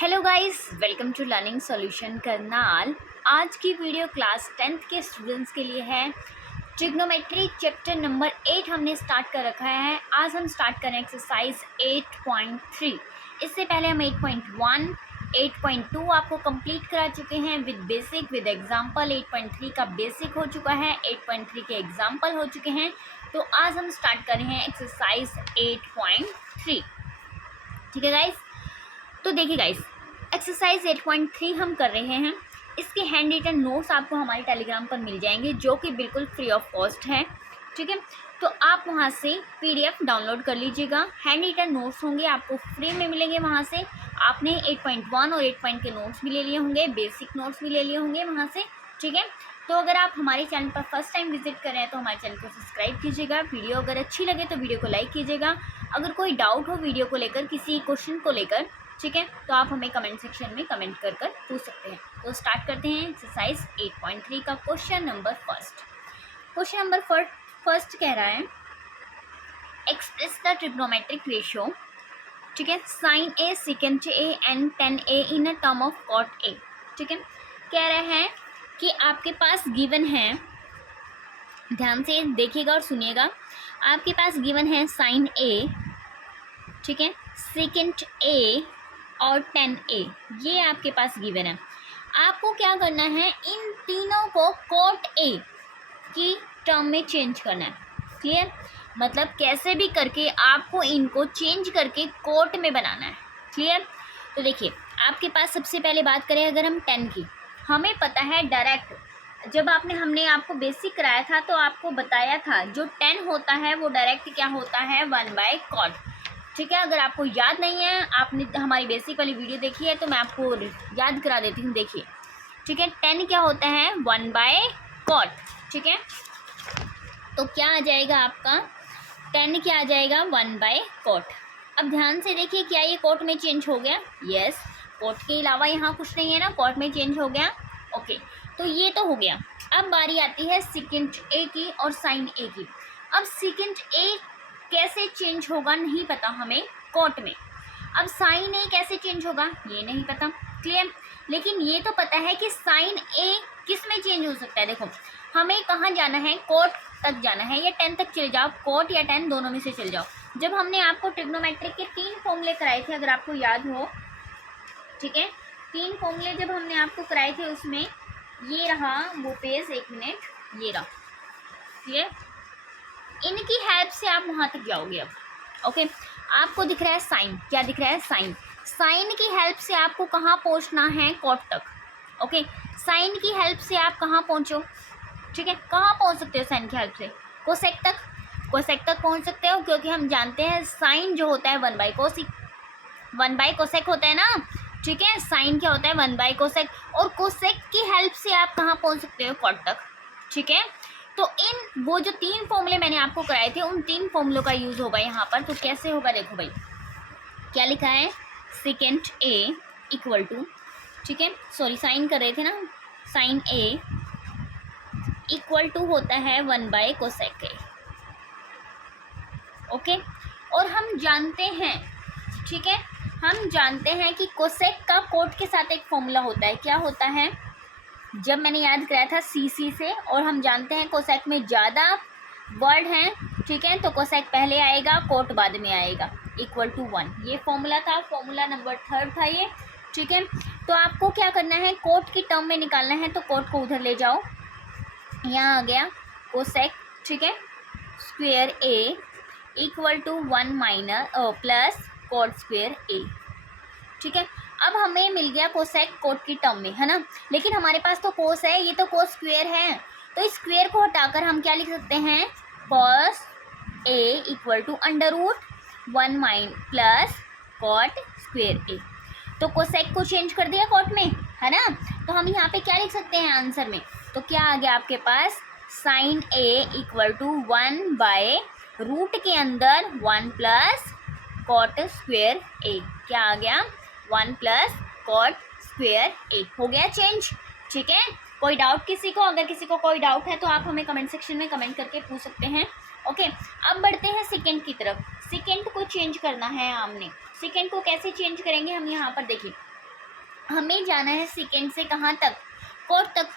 Hello guys, welcome to learning solution Karnal. आज की video class 10th के स्टूडेंट्स के लिए है। ट्रिग्नोमेट्री चैप्टर नंबर 8 हमने स्टार्ट कर रखा है। आज हम स्टार्ट करें एक्सरसाइज 8.3। इससे पहले हम 8.1, 8.2 आपको कंप्लीट करा चुके हैं विद बेसिक विद एग्जाम्पल। 8.3 का बेसिक हो चुका है, 8.3 के एग्जाम्पल हो चुके हैं। तो आज हम स्टार्ट कर रहे हैं एक्सरसाइज 8.3। ठीक है गाइस, तो देखिए गाइस, एक्सरसाइज 8.3 हम कर रहे हैं। इसके हैंड रिटन नोट्स आपको हमारे टेलीग्राम पर मिल जाएंगे जो कि बिल्कुल फ्री ऑफ कॉस्ट है। ठीक है, तो आप वहां से पीडीएफ डाउनलोड कर लीजिएगा। हैंड रिटन नोट्स होंगे, आपको फ्री में मिलेंगे वहां से। आपने 8.1 और 8 के नोट्स भी ले लिए होंगे, बेसिक नोट्स भी ले लिए होंगे वहाँ से। ठीक है, तो अगर आप हमारे चैनल पर फर्स्ट टाइम विजिट कर रहे हैं तो हमारे चैनल को सब्सक्राइब कीजिएगा। वीडियो अगर अच्छी लगे तो वीडियो को लाइक कीजिएगा। अगर कोई डाउट हो वीडियो को लेकर, किसी क्वेश्चन को लेकर, ठीक है, तो आप हमें कमेंट सेक्शन में कमेंट कर पूछ सकते हैं। तो स्टार्ट करते हैं एक्सरसाइज 8.3 का question number first. Question number first कह रहा है एक्सप्रेस द ट्रिग्नोमेट्रिक रेशियो, ठीक है, sine A, secant A and tan A in a term of cot A. ठीक है, कह रहे हैं कि आपके पास गिवन है, ध्यान से देखिएगा और सुनिएगा। आपके पास गिवन है साइन ए, ठीक है, सेकेंट ए और tan ए, ये आपके पास गिवन है। आपको क्या करना है, इन तीनों को कॉट ए की टर्म में चेंज करना है। क्लियर, मतलब कैसे भी करके आपको इनको चेंज करके कोट में बनाना है। क्लियर, तो देखिए आपके पास सबसे पहले बात करें अगर हम tan की, हमें पता है डायरेक्ट, जब हमने आपको बेसिक कराया था तो आपको बताया था जो tan होता है वो डायरेक्ट क्या होता है, 1/cot। ठीक है, अगर आपको याद नहीं है, आपने हमारी बेसिक वाली वीडियो देखी है तो मैं आपको याद करा देती हूँ। देखिए, ठीक है, tan क्या होता है, 1/cot। ठीक है, तो क्या आ जाएगा आपका, tan क्या आ जाएगा, 1/cot। अब ध्यान से देखिए, क्या ये कोट में चेंज हो गया? यस, कोट के अलावा यहाँ कुछ नहीं है ना, कोट में चेंज हो गया। ओके, तो ये तो हो गया। अब बारी आती है सेकेंट ए की और साइन ए की। अब सेकेंट ए कैसे चेंज होगा नहीं पता हमें कोट में। अब साइन ए कैसे चेंज होगा ये नहीं पता। क्लियर, लेकिन ये तो पता है कि साइन ए किस में चेंज हो सकता है। देखो हमें कहाँ जाना है, कोट तक जाना है या tan तक चले जाओ, कोट या tan दोनों में से चले जाओ। जब हमने आपको ट्रिग्नोमेट्रिक के 3 फॉर्मूले कराए थे, अगर आपको याद हो, ठीक है, 3 फॉर्मूले जब हमने आपको कराए थे उसमें ये रहा वो पेज, 1 मिनट, ये रहा। क्लियर, इनकी हेल्प से आप वहां तक जाओगे। अब ओके, आपको दिख रहा है साइन, क्या दिख रहा है, साइन। साइन की हेल्प से आपको कहाँ पहुंचना है, कोट तक। ओके, साइन की हेल्प से आप कहाँ पहुंचो, ठीक है, कहाँ पहुंच सकते हो साइन की हेल्प से, कोसेक तक। कोसेक तक पहुंच सकते हो क्योंकि हम जानते हैं साइन जो होता है 1/कोसेक, 1/कोसेक होता है ना। ठीक है, साइन क्या होता है, 1/कोसेक। और कोसेक की हेल्प से आप कहाँ पहुंच सकते हो, कोट तक। ठीक है, तो इन वो जो 3 फॉर्मूले मैंने आपको कराए थे उन 3 फॉर्मूलों का यूज होगा यहाँ पर। तो कैसे होगा, देखो भाई क्या लिखा है, सेकेंट ए इक्वल टू, ठीक है, सॉरी साइन कर रहे थे ना, साइन ए इक्वल टू होता है 1/कोसेक ए। ओके, और हम जानते हैं, ठीक है, हम जानते हैं कि कोसेक का कोट के साथ एक फॉर्मूला होता है। क्या होता है, जब मैंने याद कराया था CC से, और हम जानते हैं कोसेक में ज़्यादा वर्ड हैं। ठीक है, तो कोसेक पहले आएगा, कोट बाद में आएगा, इक्वल टू 1। ये फॉर्मूला था, फॉर्मूला नंबर 3 था ये। ठीक है, तो आपको क्या करना है, कोट की टर्म में निकालना है, तो कोट को उधर ले जाओ, यहाँ आ गया कोसेक, ठीक है, square A equal to 1 minus plus cot square A. ठीक है, अब हमें मिल गया कोसेक कोट की टर्म में, है ना, लेकिन हमारे पास तो कोस है, ये तो कोस स्क्वेयर है, तो इस स्क्वेयर को हटाकर हम क्या लिख सकते हैं, cos A equal to √1 plus cot square A. तो कोसेक को चेंज कर दिया कोट में, है ना, तो हम यहाँ पे क्या लिख सकते हैं आंसर में, तो क्या आ गया आपके पास, साइन ए इक्वल टू 1/रूट के अंदर 1 प्लस कोट स्क्वेयर ए। क्या आ गया, 1 प्लस कोट स्क्वेयर ए। हो गया चेंज। ठीक है, कोई डाउट किसी को, अगर किसी को कोई डाउट है तो आप हमें कमेंट सेक्शन में कमेंट करके पूछ सकते हैं। ओके, अब बढ़ते हैं सेकेंड की तरफ। सेकेंड को चेंज करना है हमने। सेकेंड को कैसे चेंज करेंगे हम, यहाँ पर देखिए हमें जाना है सेकेंड से कहाँ तक, कोट तक,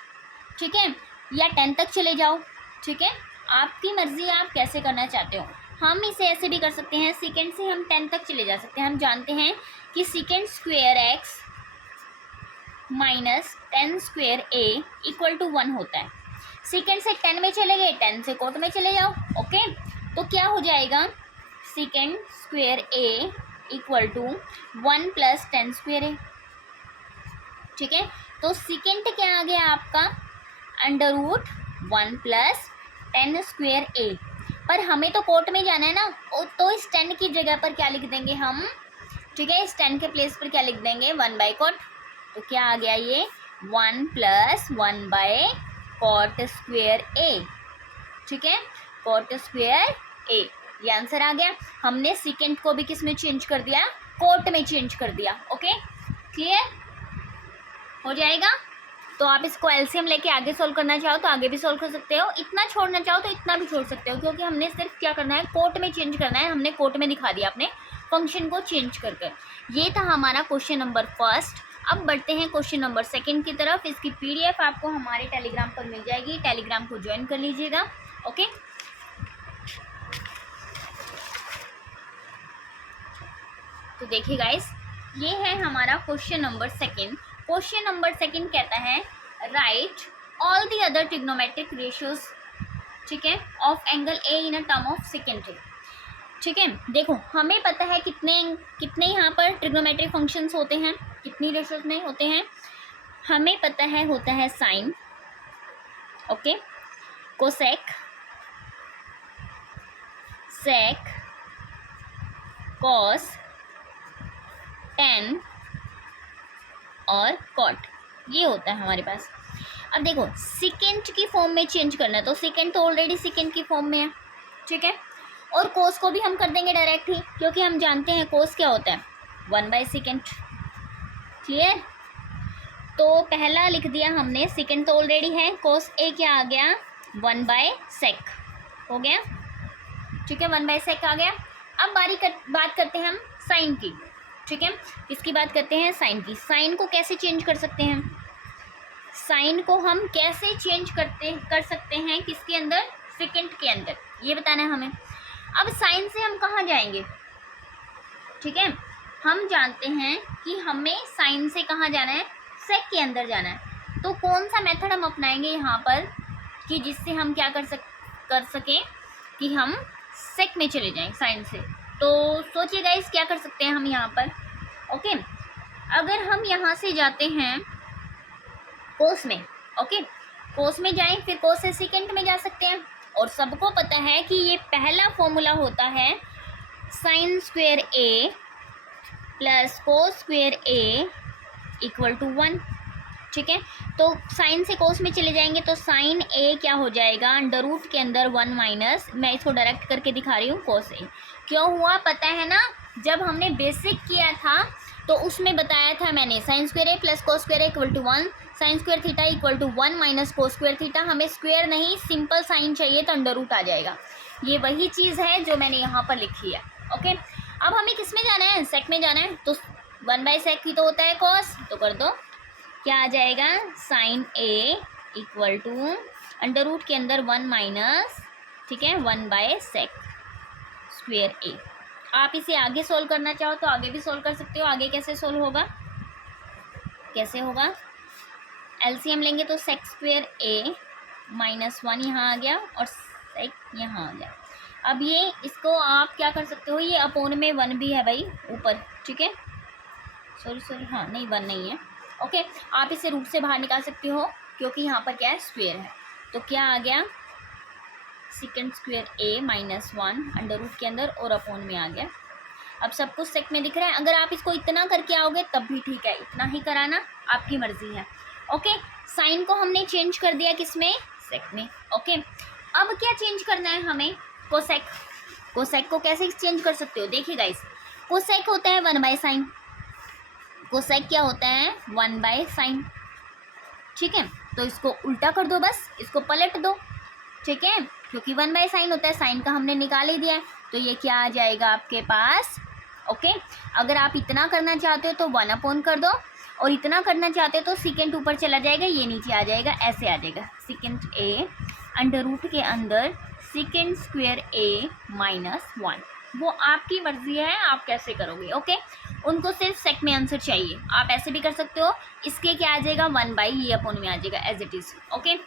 ठीक है, या 10 तक चले जाओ, ठीक है, आपकी मर्जी, आप कैसे करना चाहते हो। हम इसे ऐसे भी कर सकते हैं, सेकेंड से हम 10 तक चले जा सकते हैं। हम जानते हैं कि second square x minus 10 square A equal to 1 होता है। सेकेंड से 10 में चले गए, 10 से कोट में चले जाओ, ओके। तो क्या हो जाएगा, second square A equal to 1 plus 10 square A, ठीक है। तो सेकेंड क्या आ गया आपका, under root 1 plus 10 square A. पर हमें तो कोट में जाना है ना, तो इस 10 की जगह पर क्या लिख देंगे हम, ठीक है, इस 10 के प्लेस पर क्या लिख देंगे, 1 बाई कोट। तो क्या आ गया ये, 1 plus 1 bye cot square A, ठीक है, कॉट स्क्वेयर ए, ये आंसर आ गया। हमने सेकेंड को भी किस में चेंज कर दिया, कोट में चेंज कर दिया, ओके, क्लियर हो जाएगा। तो आप इसको एलसीएम लेके आगे सोल्व करना चाहो तो आगे भी सोल्व कर सकते हो, इतना छोड़ना चाहो तो इतना भी छोड़ सकते हो, क्योंकि हमने सिर्फ क्या करना है, कोट में चेंज करना है। हमने कोट में दिखा दिया अपने फंक्शन को चेंज करके। ये था हमारा क्वेश्चन नंबर फर्स्ट। अब बढ़ते हैं क्वेश्चन नंबर सेकंड की तरफ। इसकी पीडीएफ आपको हमारे टेलीग्राम पर मिल जाएगी, टेलीग्राम को ज्वाइन कर लीजिएगा, ओके। तो देखिए गाइस, ये है हमारा question number second. Question number second कहता है right all the other trigonometric ratios, ठीक है, of angle A in a term of second रे, ठीक है। देखो हमें पता है कितने यहाँ पर ट्रिग्नोमेट्रिक फंक्शंस होते हैं, कितनी रेशियोज में होते हैं, हमें पता है होता है साइन, ओके, कोसेक, सेक, कॉस, टेन और कॉट, ये होता है हमारे पास। अब देखो सेकेंड की फॉर्म में चेंज करना है, तो सेकेंड तो ऑलरेडी सेकेंड की फॉर्म में है, ठीक है, और कोस को भी हम कर देंगे डायरेक्ट ही, क्योंकि हम जानते हैं कोस क्या होता है, 1 बाई सेकेंड, क्लियर। तो पहला लिख दिया हमने, सेकेंड तो ऑलरेडी है, कोस ए क्या आ गया, 1 बाय सेक हो गया, ठीक है, 1 बाय सेक आ गया। अब बात करते हैं हम साइन की, ठीक है, किसकी बात करते हैं, साइन की। साइन को कैसे चेंज कर सकते हैं, साइन को हम कैसे चेंज कर सकते हैं, किसके अंदर, सेकेंड के अंदर, ये बताना है हमें। अब साइन से हम कहाँ जाएंगे, ठीक है, हम जानते हैं कि हमें साइन से कहाँ जाना है, सेक के अंदर जाना है। तो कौन सा मेथड हम अपनाएंगे यहाँ पर कि जिससे हम क्या कर सकें कि हम सेक में चले जाएं साइन से। तो सोचिए गाइस क्या कर सकते हैं हम यहाँ पर, ओके। अगर हम यहाँ से जाते हैं कोस में, ओके, कोस में जाएं, फिर कोस से सेकेंड में जा सकते हैं। और सबको पता है कि ये पहला फॉर्मूला होता है sine square A plus cos square A equal to 1, ठीक है। तो साइन से कोस में चले जाएंगे तो साइन ए क्या हो जाएगा, अंडर रूट के अंदर 1 माइनस, मैं इसको डायरेक्ट करके दिखा रही हूँ, कोस ए। क्यों हुआ पता है ना, जब हमने बेसिक किया था तो उसमें बताया था मैंने, sine square A plus cos square A equal to 1, sine square theta equal to 1 minus cos square theta. हमें स्क्वेयर नहीं सिंपल साइन चाहिए तो अंडर रूट आ जाएगा। ये वही चीज़ है जो मैंने यहाँ पर लिखी है, ओके। अब हमें किस में जाना है, सेक में जाना है, तो 1 बाई सेक ही तो होता है कॉस, तो कर दो, क्या आ जाएगा, sine A equal to under root के अंदर 1 माइनस, ठीक है, 1 बाय सेक स्क्वेयर ए। आप इसे आगे सोल्व करना चाहो तो आगे भी सोल्व कर सकते हो। आगे कैसे सोल्व होगा, कैसे होगा, एलसीएम लेंगे तो सेक स्क्वेयर ए माइनस 1 यहाँ आ गया और सेक यहाँ आ गया। अब ये इसको आप क्या कर सकते हो, ये अपोन में 1 भी है भाई ऊपर, ठीक है, सॉरी हाँ नहीं 1 नहीं है, ओके। आप इसे रूट से बाहर निकाल सकते हो क्योंकि यहाँ पर क्या है, स्क्वेयर है। तो क्या आ गया, second square A minus 1 under root के अंदर और अपोन में आ गया। अब सब कुछ सेक में दिख रहा है। अगर आप इसको इतना करके आओगे तब भी ठीक है, इतना ही कराना आपकी मर्जी है, ओके। साइन को हमने चेंज कर दिया किस में, सेक में, ओके। अब क्या चेंज करना है हमें, कोसेक। कोसेक को कैसे चेंज कर सकते हो, देखिए गाइस, कोसेक होता है 1 बाय साइन, कोसेक क्या होता है, 1 बाय साइन, ठीक है। तो इसको उल्टा कर दो, बस इसको पलट दो, ठीक है, क्योंकि 1 बाय साइन होता है, साइन का हमने निकाल ही दिया है। तो ये क्या आ जाएगा आपके पास, ओके, अगर आप इतना करना चाहते हो तो 1 कर दो, और इतना करना चाहते हो तो सेकेंड ऊपर चला जाएगा, ये नीचे आ जाएगा, ऐसे आ जाएगा सेकेंड ए अंडर रूट के अंदर सेकेंड स्क्वायर ए -1। वो आपकी मर्जी है, आप कैसे करोगे। ओके, उनको सिर्फ सेक में आंसर चाहिए, आप ऐसे भी कर सकते हो। इसके क्या आ जाएगा 1 ये अपॉन में आ जाएगा एज इट इज़। ओके,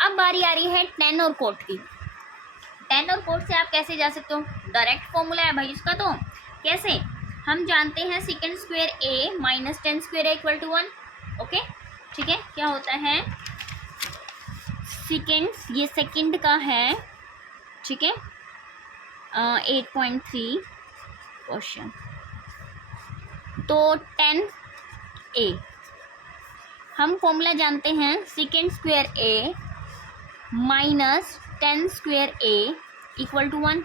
अब बारी आ रही है टेन और कोट की। टेन और कोट से आप कैसे जा सकते हो, डायरेक्ट फॉर्मूला है भाई इसका। तो कैसे, हम जानते हैं second square A minus ten square A equal to 1। Okay, ठीक है, क्या होता है सेकेंड, ये सेकेंड का है, ठीक है, 8.3 क्वेश्चन। तो 10a हम फॉर्मूला जानते हैं second square A minus 10 square A equal to 1।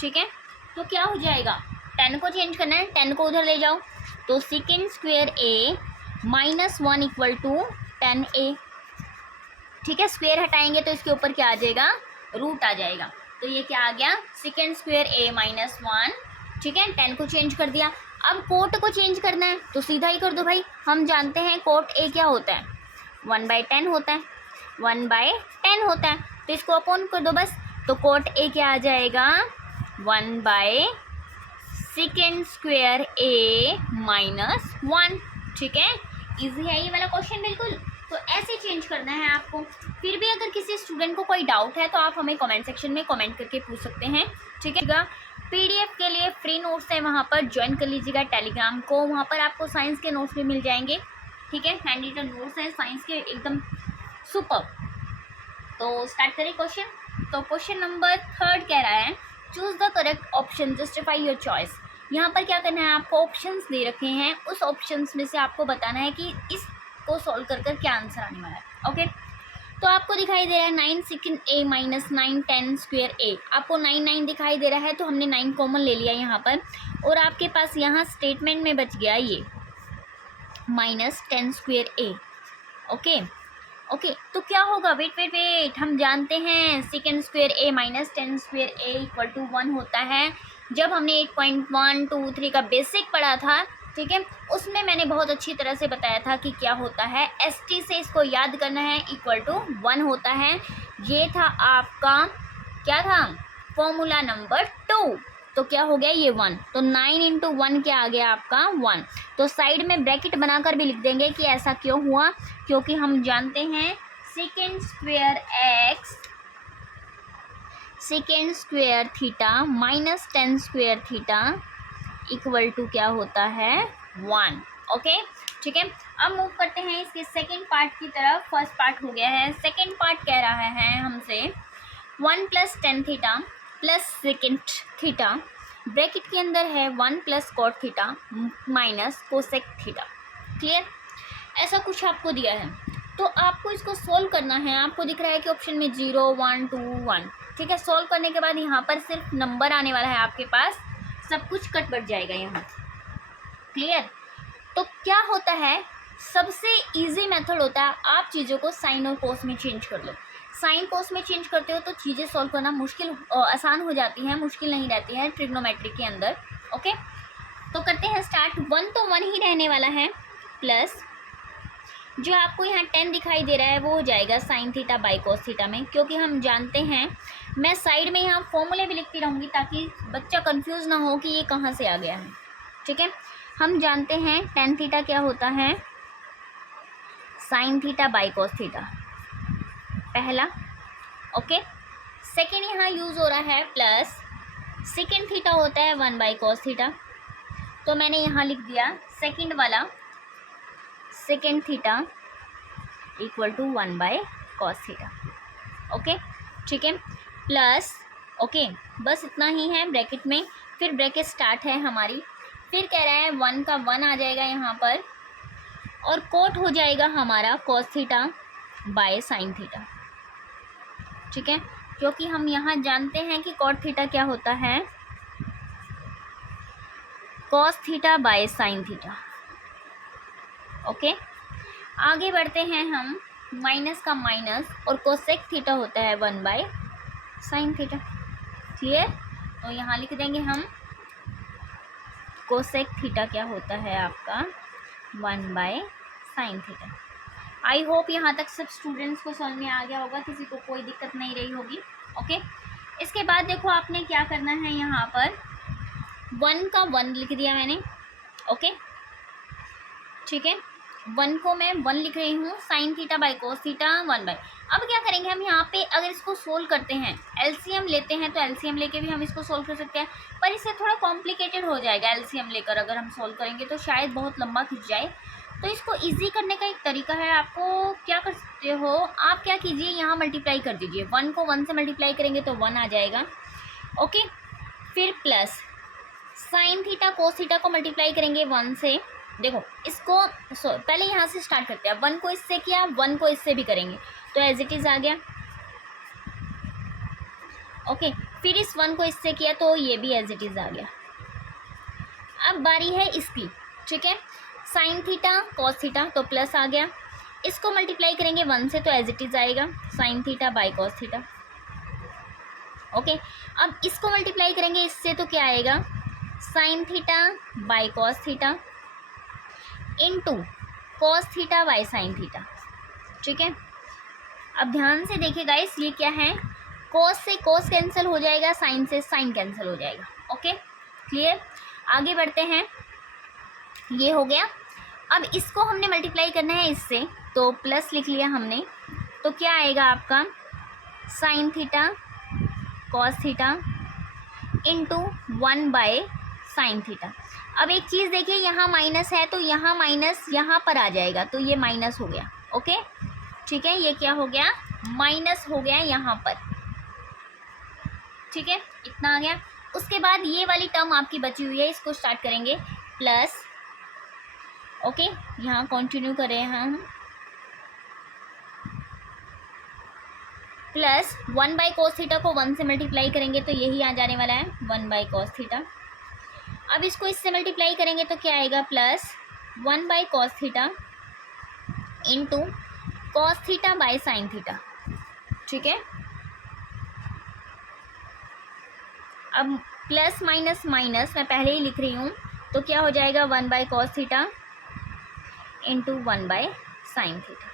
ठीक है, तो क्या हो जाएगा, 10 को चेंज करना है, 10 को उधर ले जाओ, तो second square A -1 equal to 10a। ठीक है, स्क्वायर हटाएंगे तो इसके ऊपर क्या आ जाएगा, रूट आ जाएगा। तो ये क्या आ गया, सेकेंड स्क्वायर ए -1। ठीक है, 10 को चेंज कर दिया। अब कोट को चेंज करना है तो सीधा ही कर दो भाई, हम जानते हैं कोट ए क्या होता है, 1/10 होता है, 1/10 होता है, तो इसको अपॉन कर दो बस। तो कोट ए क्या आ जाएगा, 1/सेकेंड स्क्वायर ए -1। ठीक है, इजी है ये वाला क्वेश्चन बिल्कुल। तो ऐसे चेंज करना है आपको। फिर भी अगर किसी स्टूडेंट को कोई डाउट है तो आप हमें कमेंट सेक्शन में कमेंट करके पूछ सकते हैं। ठीक है, पीडीएफ के लिए फ्री नोट्स है, वहाँ पर ज्वाइन कर लीजिएगा टेलीग्राम को, वहाँ पर आपको साइंस के नोट्स भी मिल जाएंगे। ठीक है, हैंड रिटन नोट्स है साइंस के, एकदम सुपर। तो स्टार्ट करें क्वेश्चन। तो क्वेश्चन नंबर 3 कह रहा है choose the correct option, justify your choice. यहाँ पर क्या करना है, आपको ऑप्शंस दे रखे हैं, उस ऑप्शंस में से आपको बताना है कि इसको सॉल्व कर कर क्या आंसर आने वाला है। ओके, तो आपको दिखाई दे रहा है 9 सेकेंड ए -9 10 स्क्वायर ए, आपको 9 दिखाई दे रहा है, तो हमने 9 कॉमन ले लिया यहाँ पर, और आपके पास यहाँ स्टेटमेंट में बच गया ये -10 स्क्वायर ए। ओके ओके, तो क्या होगा, वेट, हम जानते हैं second square A -10 square A equal to 1 होता है। जब हमने 8.1 2 3 का बेसिक पढ़ा था, ठीक है, उसमें मैंने बहुत अच्छी तरह से बताया था कि क्या होता है, ST से इसको याद करना है, इक्वल टू 1 होता है। ये था आपका, क्या था, फॉर्मूला नंबर 2। तो क्या हो गया ये 1, तो 9 × 1 क्या आ गया आपका 1। तो साइड में ब्रैकेट बनाकर भी लिख देंगे कि ऐसा क्यों हुआ, क्योंकि हम जानते हैं second square x second square theta -10 square theta equal to क्या होता है 1। ओके, ठीक है, अब मूव करते हैं इसके सेकेंड पार्ट की तरफ। फर्स्ट पार्ट हो गया है, सेकेंड पार्ट कह रहा है हमसे 1 + tan theta plus second theta, bracket के अंदर है 1 + cot theta minus cosec theta. Clear, ऐसा कुछ आपको दिया है, तो आपको इसको सोल्व करना है। आपको दिख रहा है कि ऑप्शन में 0 1 2 1। ठीक है, सोल्व करने के बाद यहाँ पर सिर्फ नंबर आने वाला है आपके पास, सब कुछ कट बढ़ जाएगा यहाँ। क्लियर, तो क्या होता है, सबसे इजी मेथड होता है आप चीज़ों को साइन और कोस में चेंज कर लो। साइन कोस में चेंज करते हो तो चीज़ें सॉल्व करना आसान हो जाती है, मुश्किल नहीं रहती है ट्रिग्नोमेट्री के अंदर। ओके, तो करते हैं स्टार्ट। 1 तो 1 ही रहने वाला है, प्लस जो आपको यहाँ 10 दिखाई दे रहा है वो हो जाएगा sign theta by cos theta में, क्योंकि हम जानते हैं, मैं साइड में यहाँ फॉर्मूले भी लिखती रहूँगी ताकि बच्चा कंफ्यूज ना हो कि ये कहाँ से आ गया है। ठीक है, हम जानते हैं tan थीटा क्या होता है, sine theta by cos theta, पहला। ओके, सेकेंड यहाँ यूज़ हो रहा है प्लस सेकेंड थीटा होता है 1/cos थीटा, तो मैंने यहाँ लिख दिया सेकेंड वाला second theta equal to 1/cos theta. Okay, ठीक है, प्लस ओके, बस इतना ही है ब्रैकेट में। फिर ब्रैकेट स्टार्ट है हमारी, फिर कह रहा है 1 का 1 आ जाएगा यहाँ पर, और कोट हो जाएगा हमारा cos theta by sine theta. ठीक है, क्योंकि हम यहाँ जानते हैं कि cot थीटा क्या होता है, cos theta by sine theta. Okay, आगे बढ़ते हैं हम, माइनस का माइनस, और कोसेक थीटा होता है 1/sin थीटा। क्लियर, तो यहाँ लिख देंगे हम कोसेक थीटा क्या होता है आपका 1/sin थीटा। आई होप यहाँ तक सब स्टूडेंट्स को समझ में आ गया होगा, किसी को कोई दिक्कत नहीं रही होगी। ओके, इसके बाद देखो आपने क्या करना है, यहाँ पर 1 का 1 लिख दिया मैंने। ओके, ठीक है, 1 को मैं 1 लिख रही हूँ, sign theta by cos theta 1/। अब क्या करेंगे हम यहाँ पे, अगर इसको सोल्व करते हैं, एलसीएम लेते हैं, तो एलसीएम लेके भी हम इसको सोल्व कर सकते हैं, पर इससे थोड़ा कॉम्प्लिकेटेड हो जाएगा। एलसीएम लेकर अगर हम सोल्व करेंगे तो शायद बहुत लंबा खिंच जाए। तो इसको इजी करने का एक तरीका है, आपको क्या कर सकते हो, आप क्या कीजिए, यहाँ मल्टीप्लाई कर दीजिए। 1 को 1 से मल्टीप्लाई करेंगे तो 1 आ जाएगा। ओके, फिर plus sine theta cos theta को मल्टीप्लाई करेंगे 1 से। देखो इसको पहले यहाँ से स्टार्ट करते हैं, 1 को इससे किया, 1 को इससे भी करेंगे तो एज इट इज़ आ गया। ओके, फिर इस 1 को इससे किया तो ये भी एज इट इज़ आ गया। अब बारी है इसकी, ठीक है, साइन थीटा कॉस थीटा तो प्लस आ गया। इसको मल्टीप्लाई करेंगे 1 से तो एज इट इज़ आएगा sign theta by cos theta. Okay, अब इसको मल्टीप्लाई करेंगे इससे तो क्या आएगा, sign theta by cos theta into cos theta by sine theta. ठीक है, अब ध्यान से देखिए गाइस, ये क्या है, कॉस से कॉस कैंसिल हो जाएगा, साइन से साइन कैंसिल हो जाएगा। ओके, क्लियर, आगे बढ़ते हैं। ये हो गया। अब इसको हमने मल्टीप्लाई करना है इससे, तो प्लस लिख लिया हमने, तो क्या आएगा आपका sign theta cos theta into 1/sin theta. अब एक चीज़ देखिए, यहाँ माइनस है तो यहाँ माइनस यहाँ पर आ जाएगा, तो ये माइनस हो गया। ओके, ठीक है, ये क्या हो गया, माइनस हो गया यहाँ पर। ठीक है, इतना आ गया। उसके बाद ये वाली टर्म आपकी बची हुई है, इसको स्टार्ट करेंगे प्लस। ओके, यहाँ कंटिन्यू कर रहे हैं हम, प्लस 1/cos थीटा को 1 से मल्टीप्लाई करेंगे तो यही आ जाने वाला है 1/cos थीटा। अब इसको इससे मल्टीप्लाई करेंगे तो क्या आएगा, plus 1/cos theta into cos theta by sine theta. ठीक है, अब प्लस माइनस माइनस मैं पहले ही लिख रही हूँ, तो क्या हो जाएगा 1/cos theta into 1/sin theta.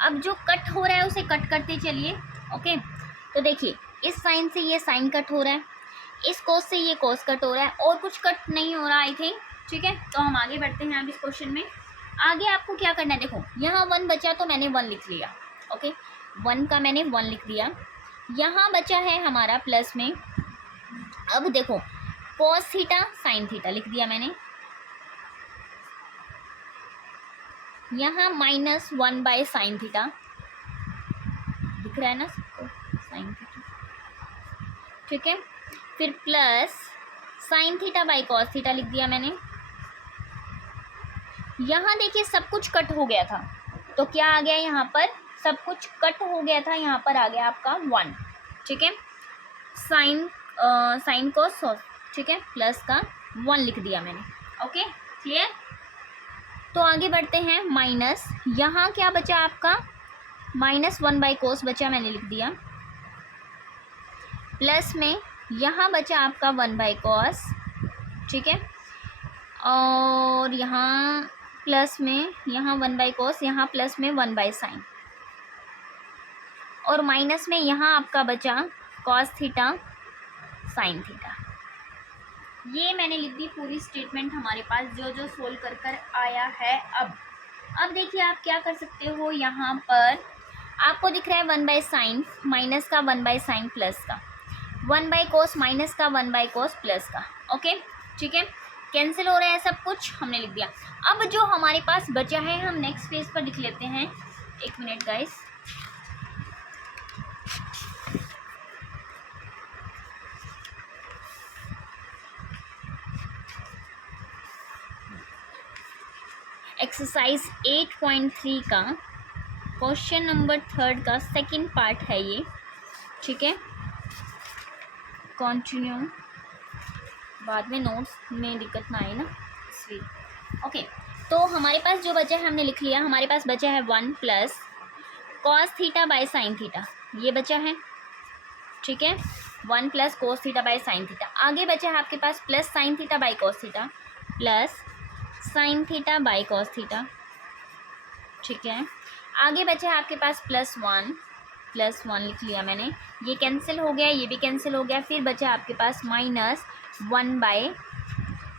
अब जो कट हो रहा है उसे कट करते चलिए। ओके, तो देखिए इस साइन से ये साइन कट हो रहा है, इस कोस से ये कोस कट हो रहा है, और कुछ कट नहीं हो रहा आई थिंक। ठीक है, तो हम आगे बढ़ते हैं अब इस क्वेश्चन में। आगे आपको क्या करना है, देखो यहाँ 1 बचा तो मैंने 1 लिख लिया। ओके, 1 का मैंने 1 लिख दिया, यहाँ बचा है हमारा प्लस में। अब देखो कॉस थीटा साइन थीटा लिख दिया मैंने, यहाँ माइनस 1/sin थीटा दिख रहा है ना सबको, साइन थीटा। ठीक है, फिर plus sine theta by cos theta लिख दिया मैंने। यहाँ देखिए सब कुछ कट हो गया था, तो क्या आ गया यहाँ पर, सब कुछ कट हो गया था, यहाँ पर आ गया आपका 1। ठीक है, साइन कॉस, ठीक है, प्लस का 1 लिख दिया मैंने। ओके, क्लियर, तो आगे बढ़ते हैं। माइनस यहाँ क्या बचा आपका, माइनस 1/cos बचा, मैंने लिख दिया। प्लस में यहाँ बचा आपका 1/cos। ठीक है, और यहाँ प्लस में यहाँ 1/cos, यहाँ प्लस में 1/sin, और माइनस में यहाँ आपका बचा cos थीटा साइन थीटा। ये मैंने लिख दी पूरी स्टेटमेंट हमारे पास, जो जो सोल्व कर कर आया है। अब देखिए आप क्या कर सकते हो, यहाँ पर आपको दिख रहा है 1/sin माइनस का 1/sin प्लस का, 1/cos माइनस का 1/cos प्लस का। ओके, ठीक है, कैंसिल हो रहा है सब कुछ, हमने लिख दिया। अब जो हमारे पास बचा है हम नेक्स्ट पेज पर लिख लेते हैं। एक मिनट गाइस, एक्सरसाइज 8.3 का क्वेश्चन नंबर 3 का सेकंड पार्ट है ये। ठीक है, कंटिन्यू, बाद में नोट्स में दिक्कत ना आए ना इसलिए। ओके, तो हमारे पास जो बचा है हमने लिख लिया, हमारे पास बचा है 1 plus cos theta by sine theta, ये बचा है। ठीक है, 1 plus cos theta by sine theta. आगे बचा है आपके पास plus sine theta by cos theta, plus sine theta by cos theta, ठीक है। आगे बचा है आपके पास +1 लिख लिया मैंने, ये कैंसिल हो गया, ये भी कैंसिल हो गया। फिर बचा आपके पास -1 by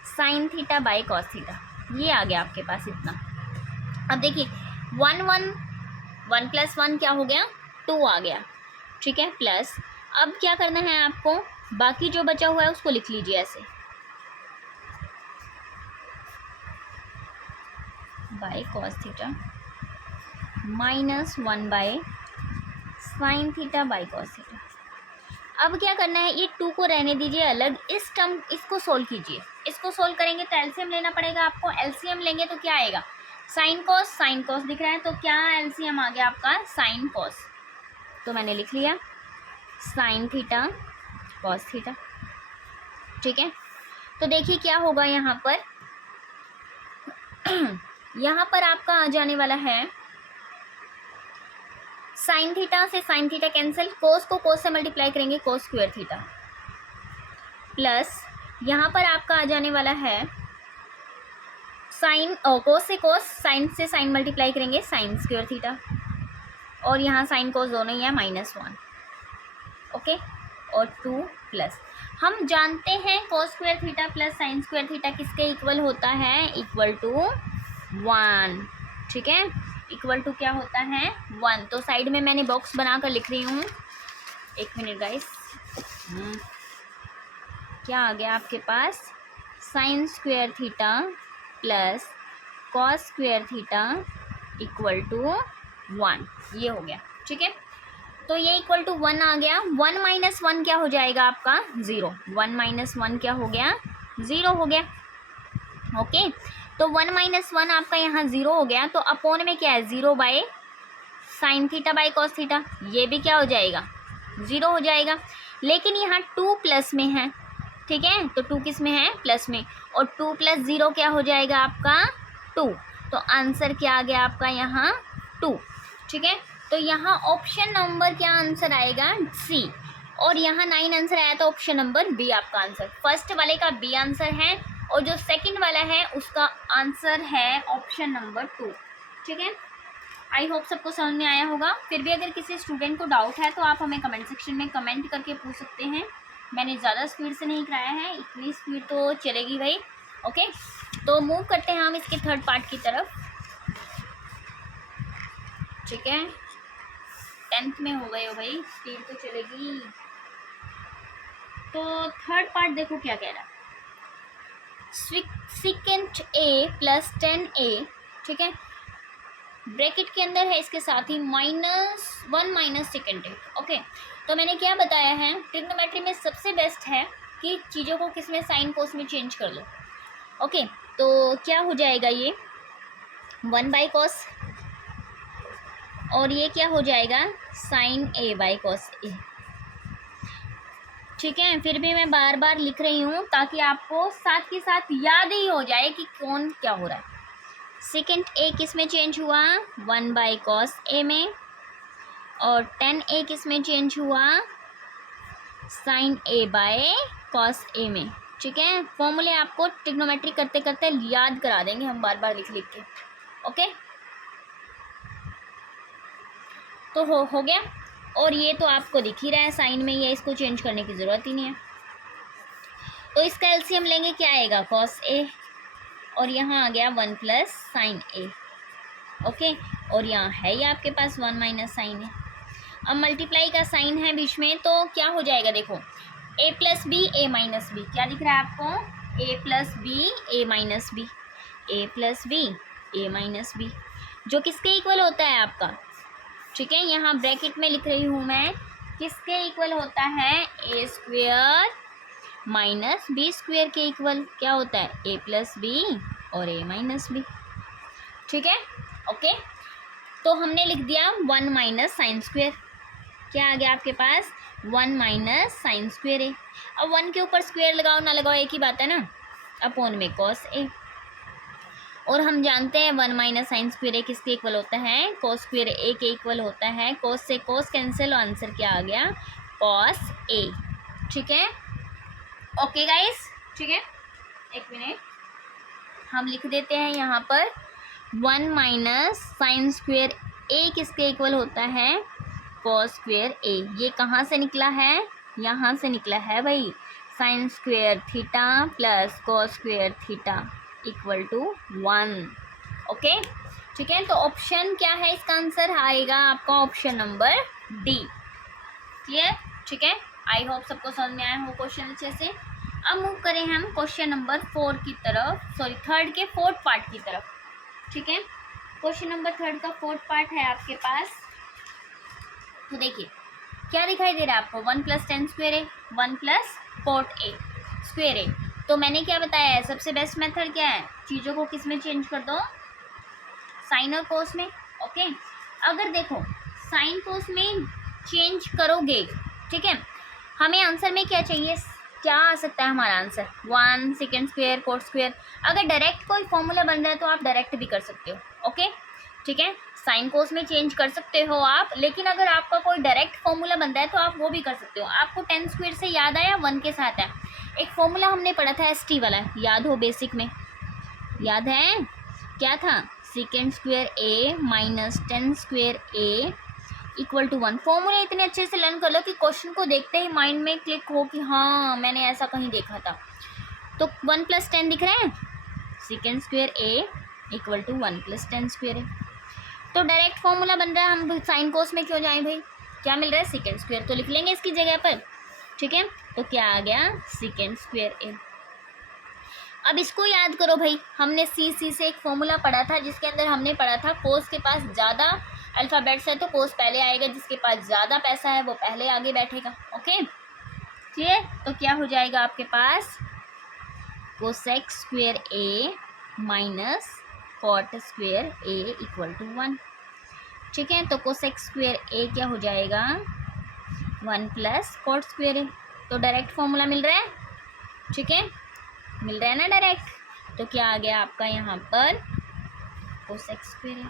sine theta by cos theta, ये आ गया आपके पास इतना। अब देखिए 1 प्लस 1 क्या हो गया, 2 आ गया, ठीक है। प्लस अब क्या करना है आपको, बाकी जो बचा हुआ है उसको लिख लीजिए ऐसे, by cos theta -1 by sine theta by cos theta. अब क्या करना है, ये 2 को रहने दीजिए अलग, इस टर्म इसको सोल्व कीजिए। इसको सोल्व करेंगे तो एलसीएम लेना पड़ेगा आपको। एलसीएम लेंगे तो क्या आएगा, साइन कॉस दिख रहा है, तो क्या एलसीएम आ गया आपका साइन कॉस, तो मैंने लिख लिया साइन थीटा कॉस थीटा, ठीक है। तो देखिए क्या होगा यहाँ पर यहाँ पर आपका आ जाने वाला है साइन थीटा से साइन थीटा कैंसिल, कोस को कोस से मल्टीप्लाई करेंगे कोस स्क्वायर थीटा, प्लस यहाँ पर आपका आ जाने वाला है साइन कोस से कोस, साइन से साइन मल्टीप्लाई करेंगे साइन स्क्वायर थीटा, और यहाँ साइन कोस दोनों ही है -1, ओके। और 2 प्लस, हम जानते हैं कोस square theta plus sign square theta किसके इक्वल होता है, इक्वल टू 1, ठीक है। इक्वल टू क्या होता है 1, तो साइड में मैंने बॉक्स बनाकर लिख रही हूँ, 1 मिनट गाइस। क्या आ गया आपके पास, sine square theta plus cos square theta equal to 1, ये हो गया, ठीक है। तो ये इक्वल टू 1 आ गया। 1 माइनस 1 क्या हो जाएगा आपका 0, 1 माइनस 1 क्या हो गया 0 हो गया, ओके। तो 1 माइनस 1 आपका यहाँ 0 हो गया, तो अपोन में क्या है 0 bye sine theta by cos theta, ये भी क्या हो जाएगा 0 हो जाएगा। लेकिन यहाँ 2 प्लस में है, ठीक है, तो 2 किस में है प्लस में, और 2 प्लस 0 क्या हो जाएगा आपका 2, तो आंसर क्या आ गया आपका यहाँ 2, ठीक है। तो यहाँ ऑप्शन नंबर क्या आंसर आएगा सी, और यहाँ 9 आंसर आया तो ऑप्शन नंबर बी आपका आंसर, फर्स्ट वाले का बी आंसर है, और जो सेकंड वाला है उसका आंसर है ऑप्शन नंबर 2, ठीक है। आई होप सबको समझ में आया होगा। फिर भी अगर किसी स्टूडेंट को डाउट है तो आप हमें कमेंट सेक्शन में कमेंट करके पूछ सकते हैं। मैंने ज़्यादा स्पीड से नहीं कराया है, इतनी स्पीड तो चलेगी भाई, ओके। तो मूव करते हैं हम इसके थर्ड पार्ट की तरफ, ठीक है। 10th में हो गए हो भाई, स्पीड तो चलेगी। तो थर्ड पार्ट देखो क्या कह रहा है, सेकेंट ए प्लस 10a, ठीक है, ब्रैकेट के अंदर है, इसके साथ ही -1 माइनस सेकेंड ए, ओके। तो मैंने क्या बताया है, ट्रिग्नोमेट्री में सबसे बेस्ट है कि चीज़ों को किस में साइन कोस में चेंज कर लो, ओके। तो क्या हो जाएगा ये 1 बाई कॉस, और ये क्या हो जाएगा साइन ए बाई कॉस ए, ठीक है। फिर भी मैं बार बार लिख रही हूँ ताकि आपको साथ के साथ याद ही हो जाए कि कौन क्या हो रहा है। सेकेंड ए किस में चेंज हुआ 1 बाई कॉस ए में, और 10a किस में चेंज हुआ साइन ए बाय कॉस ए में, ठीक है। फॉर्मूले आपको ट्रिग्नोमेट्री करते करते याद करा देंगे हम बार बार लिख लिख के, ओके। तो हो गया, और ये तो आपको दिख ही रहा है साइन में, ये इसको चेंज करने की ज़रूरत ही नहीं है। तो इसका एलसीएम लेंगे, क्या आएगा कॉस ए, और यहाँ आ गया 1 प्लस साइन ए, ओके। और यहाँ है ये आपके पास 1 माइनस साइन ए। अब मल्टीप्लाई का साइन है बीच में, तो क्या हो जाएगा देखो a plus B A minus B, क्या दिख रहा है आपको a plus B A minus B, A plus B A minus B, जो किसके इक्वल होता है आपका, ठीक है। यहाँ ब्रैकेट में लिख रही हूँ मैं, किसके इक्वल होता है A square minus B square के इक्वल, क्या होता है ए प्लस बी और ए माइनस बी, ठीक है, ओके। तो हमने लिख दिया 1 माइनस साइन स्क्वेयर, क्या आ गया आपके पास 1 माइनस साइन स्क्वेयर ए। अब 1 के ऊपर स्क्वेयर लगाओ ना लगाओ एक ही बात है ना, अपॉन में कॉस ए, और हम जानते हैं 1 माइनस साइन स्क्वेयर ए किसके इक्वल होता है कॉस स्क्वेयर ए के इक्वल होता है। कॉस से कॉस कैंसिल, आंसर क्या आ गया कॉस ए, ठीक है, ओके गाइस, ठीक है, एक मिनट, हम लिख देते हैं यहाँ पर 1 माइनस साइन स्क्वेयर ए किसके इक्वल होता है, कॉस स्क्वेयर ए। ये कहाँ से निकला है, यहाँ से निकला है भाई, sine square theta plus cos square theta equal to 1। Okay, ठीक है, तो ऑप्शन क्या है, इसका आंसर आएगा आपका ऑप्शन नंबर डी। क्लियर, ठीक है, आई होप सबको समझ में आया हो क्वेश्चन अच्छे से। अब मूव करें हम क्वेश्चन नंबर 4 की तरफ, सॉरी थर्ड के फोर्थ पार्ट की तरफ। ठीक है, क्वेश्चन नंबर थर्ड का फोर्थ पार्ट है आपके पास। तो देखिए क्या दिखाई दे रहा है आपको, 1 plus ten square A, 1 plus cot A square A. तो मैंने क्या बताया है, सबसे बेस्ट मेथड क्या है, चीज़ों को किस में चेंज कर दो, साइन और कोस में। ओके, अगर देखो साइन कोस में चेंज करोगे, ठीक है, हमें आंसर में क्या चाहिए, क्या आ सकता है हमारा answer, 1 second square coat square. अगर डायरेक्ट कोई फॉर्मूला बन रहा है तो आप डायरेक्ट भी कर सकते हो। ओके, ठीक है, साइन कोस में चेंज कर सकते हो आप, लेकिन अगर आपका कोई डायरेक्ट फॉर्मूला बन रहा है तो आप वो भी कर सकते हो। आपको टेन स्क्वेयर से याद आया, 1 के साथ है एक फॉर्मूला हमने पढ़ा था ST वाला, याद हो बेसिक में, याद है क्या था, second square A minus ten square A equal to 1। Formula इतने अच्छे से लर्न कर लो कि क्वेश्चन को देखते ही माइंड में क्लिक हो कि हाँ मैंने ऐसा कहीं देखा था। तो 1 प्लस 10 दिख रहे हैं, second square A equal to 1 plus ten square A. तो डायरेक्ट फॉर्मूला बन रहा है, हम साइन कोस में क्यों जाएं भाई, क्या मिल रहा है, सेकेंड स्क्वेयर, तो लिख लेंगे इसकी जगह पर। ठीक है, तो क्या आ गया, सेकेंड स्क्वेयर ए। अब इसको याद करो भाई, हमने सी से एक फॉर्मूला पढ़ा था जिसके अंदर हमने पढ़ा था कोस के पास ज़्यादा अल्फ़ाबेट्स है तो कोस पहले आएगा, जिसके पास ज़्यादा पैसा है वो पहले आगे बैठेगा। ओके, क्लियर, तो क्या हो जाएगा आपके पास, cosec square A minus cot square A equal to 1। ठीक है, तो कोसेक स्क्वेयर ए क्या हो जाएगा, 1 प्लस कॉट स्क्वेयर ए। तो डायरेक्ट फॉर्मूला मिल रहा है, ठीक है, मिल रहा है ना डायरेक्ट। तो क्या आ गया आपका यहाँ पर, कोसेक स्क्वेयर ए।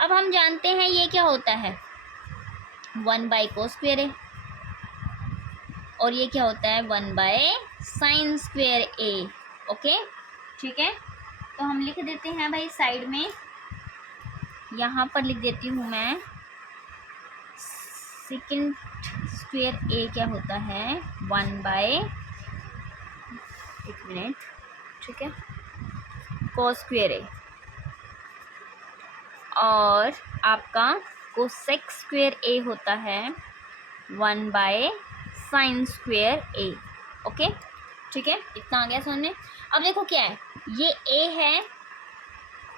अब हम जानते हैं ये क्या होता है, 1 बाई कोस स्क्वेयर ए, और ये क्या होता है, 1 by sign square A. Okay, ठीक है, तो हम लिख देते हैं भाई साइड में, यहाँ पर लिख देती हूँ मैं, सेकेंड स्क्वेयर ए क्या होता है, 1 बाय, एक मिनट, ठीक है, कोस स्क्वेयर ए, और आपका कोसेक स्क्वेयर ए होता है 1 by sign square A. Okay, ठीक है, इतना आ गया समझने। अब देखो क्या है, ये ए है,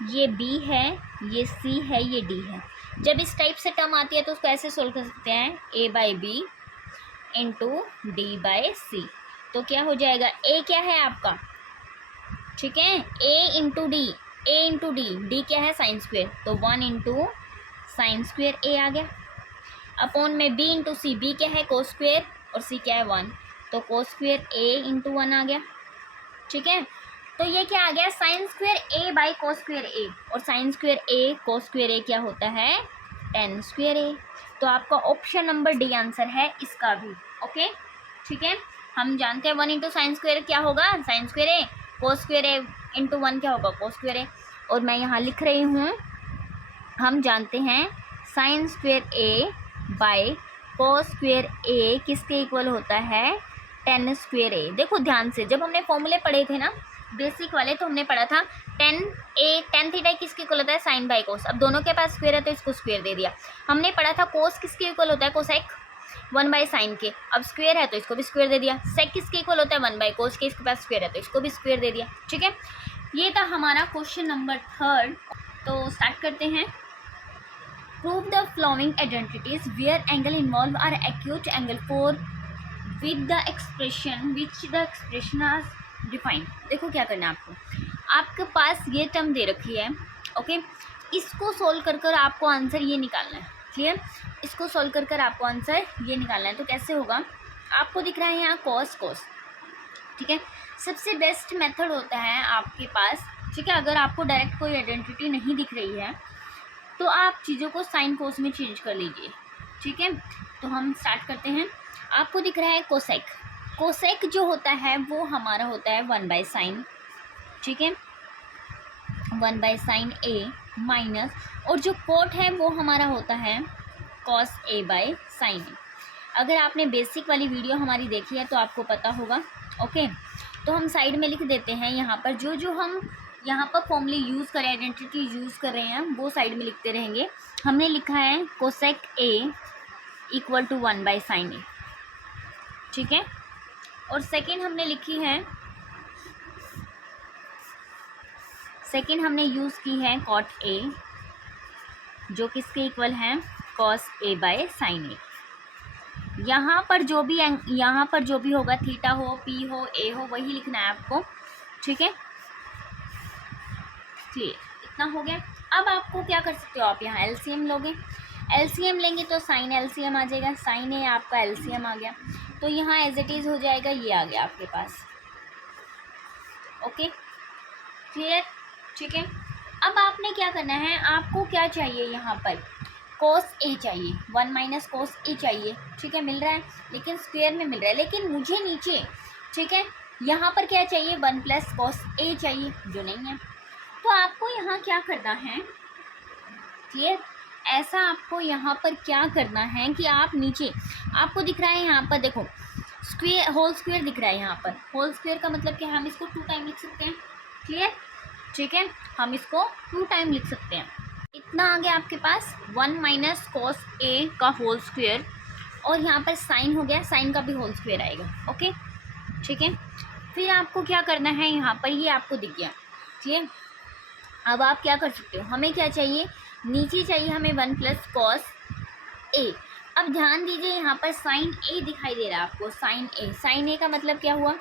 ये बी है, ये सी है, ये डी है। जब इस टाइप से टर्म आती है तो उसको ऐसे सोल्व कर सकते हैं, A by B into D by C. तो क्या हो जाएगा, ए क्या है आपका, ठीक है, ए इंटू डी, ए इंटू डी, डी क्या है साइन स्क्वेयर, तो 1 इंटू साइन स्क्वेयर ए आ गया, अपॉन में बी इंटू सी, बी क्या है कोस स्क्वेयर और सी क्या है 1, तो कोस स्क्वेयर ए इंटू 1 आ गया। ठीक है, तो ये क्या आ गया, sine square A by cos square A, और sine square A cos square A क्या होता है, टेन स्क्वेयर ए। तो आपका ऑप्शन नंबर डी आंसर है इसका भी। ओके, ठीक है, हम जानते हैं 1 इंटू साइन स्क्वेयर क्या होगा, sign square A, cos square A into 1 क्या होगा, कोस स्क्वेयर ए। और मैं यहाँ लिख रही हूँ, हम जानते हैं sine square A by cos square A किसके इक्वल होता है, टेन स्क्वेयर ए। देखो ध्यान से, जब हमने फॉर्मूले पढ़े थे ना बेसिक वाले, तो हमने पढ़ा था टेन थीटा किसके इक्वल होता है, साइन बाय कोस। अब दोनों के पास स्क्वेयर है तो इसको स्क्वेयर दे दिया। हमने पढ़ा था कोस किसके इक्वल होता है, कोसेक 1 बाई साइन के, अब स्क्वेयर है तो इसको भी स्क्वेयर दे दिया। सेक किसके इक्वल होता है, 1 बाई कोस के, इसके पास स्क्वेयर है तो इसको भी स्क्वेयर दे दिया। ठीक है, ये था हमारा क्वेश्चन नंबर 3। तो स्टार्ट करते हैं। Prove the following identities where angle involve are acute angle 4 with the expression which the expression are defined. देखो क्या करना है आपको, आपके पास ये टर्म दे रखी है। ओके, इसको सोल्व कर कर आपको आंसर ये निकालना है। क्लियर, इसको सोल्व कर कर आपको आंसर ये निकालना है। तो कैसे होगा, आपको दिख रहा है यहाँ कॉस कोस, ठीक है, सबसे बेस्ट मेथड होता है आपके पास। ठीक है, अगर आपको डायरेक्ट कोई आइडेंटिटी नहीं दिख रही है तो आप चीज़ों को साइन कोस में चेंज कर लीजिए। ठीक है, तो हम स्टार्ट करते हैं। आपको दिख रहा है कोसेक। कोसेक जो होता है वो हमारा होता है 1/sin, ठीक है, 1/sin A माइनस, और जो कोट है वो हमारा होता है cos A/sin A। अगर आपने बेसिक वाली वीडियो हमारी देखी है तो आपको पता होगा। ओके, तो हम साइड में लिख देते हैं यहाँ पर जो हम यहाँ पर फॉर्मूले यूज़ करें, आइडेंटिटी यूज़ कर रहे हैं, वो साइड में लिखते रहेंगे। हमने लिखा है cosec A equal to 1/sin A, ठीक है। और सेकंड हमने लिखी है, सेकंड हमने यूज़ की है cot A, जो किसके इक्वल है cos A/sin A। यहाँ पर जो भी होगा, थीटा हो, पी हो, ए हो, वही लिखना है आपको, ठीक है। क्लियर, इतना हो गया। अब आपको क्या कर सकते हो, आप यहाँ एलसीएम लोगे, एलसीएम लेंगे तो साइन एलसीएम आ जाएगा, साइन ए आपका एलसीएम आ गया, तो यहाँ एज इट इज़ हो जाएगा, ये आ गया आपके पास। ओके, क्लियर, ठीक है। अब आपने क्या करना है, आपको क्या चाहिए यहाँ पर, cos A चाहिए, 1 - cos A चाहिए, ठीक है, मिल रहा है, लेकिन स्क्वायर में मिल रहा है, लेकिन मुझे नीचे, ठीक है, यहाँ पर क्या चाहिए, 1 + cos A चाहिए, जो नहीं है। तो आपको यहाँ क्या करना है, क्लियर, ऐसा आपको यहाँ पर क्या करना है कि आप नीचे, आपको दिख रहा है यहाँ पर देखो स्क्वायर, होल स्क्वायर दिख रहा है यहाँ पर, होल स्क्वायर का मतलब कि हम इसको 2 टाइम लिख सकते हैं, क्लियर, ठीक है, हम इसको 2 टाइम लिख सकते हैं। इतना आ गया आपके पास 1 - cos A का होल स्क्वायर, और यहाँ पर साइन हो गया, साइन का भी होल स्क्वायर आएगा। ओके, ठीक है। फिर आपको क्या करना है, यहाँ पर ये आपको दिख गया, क्लियर। अब आप क्या कर सकते हो, हमें क्या चाहिए, नीचे चाहिए हमें 1 + cos A। अब ध्यान दीजिए यहाँ पर साइन A दिखाई दे रहा है आपको, साइन A, साइन A का मतलब क्या हुआ,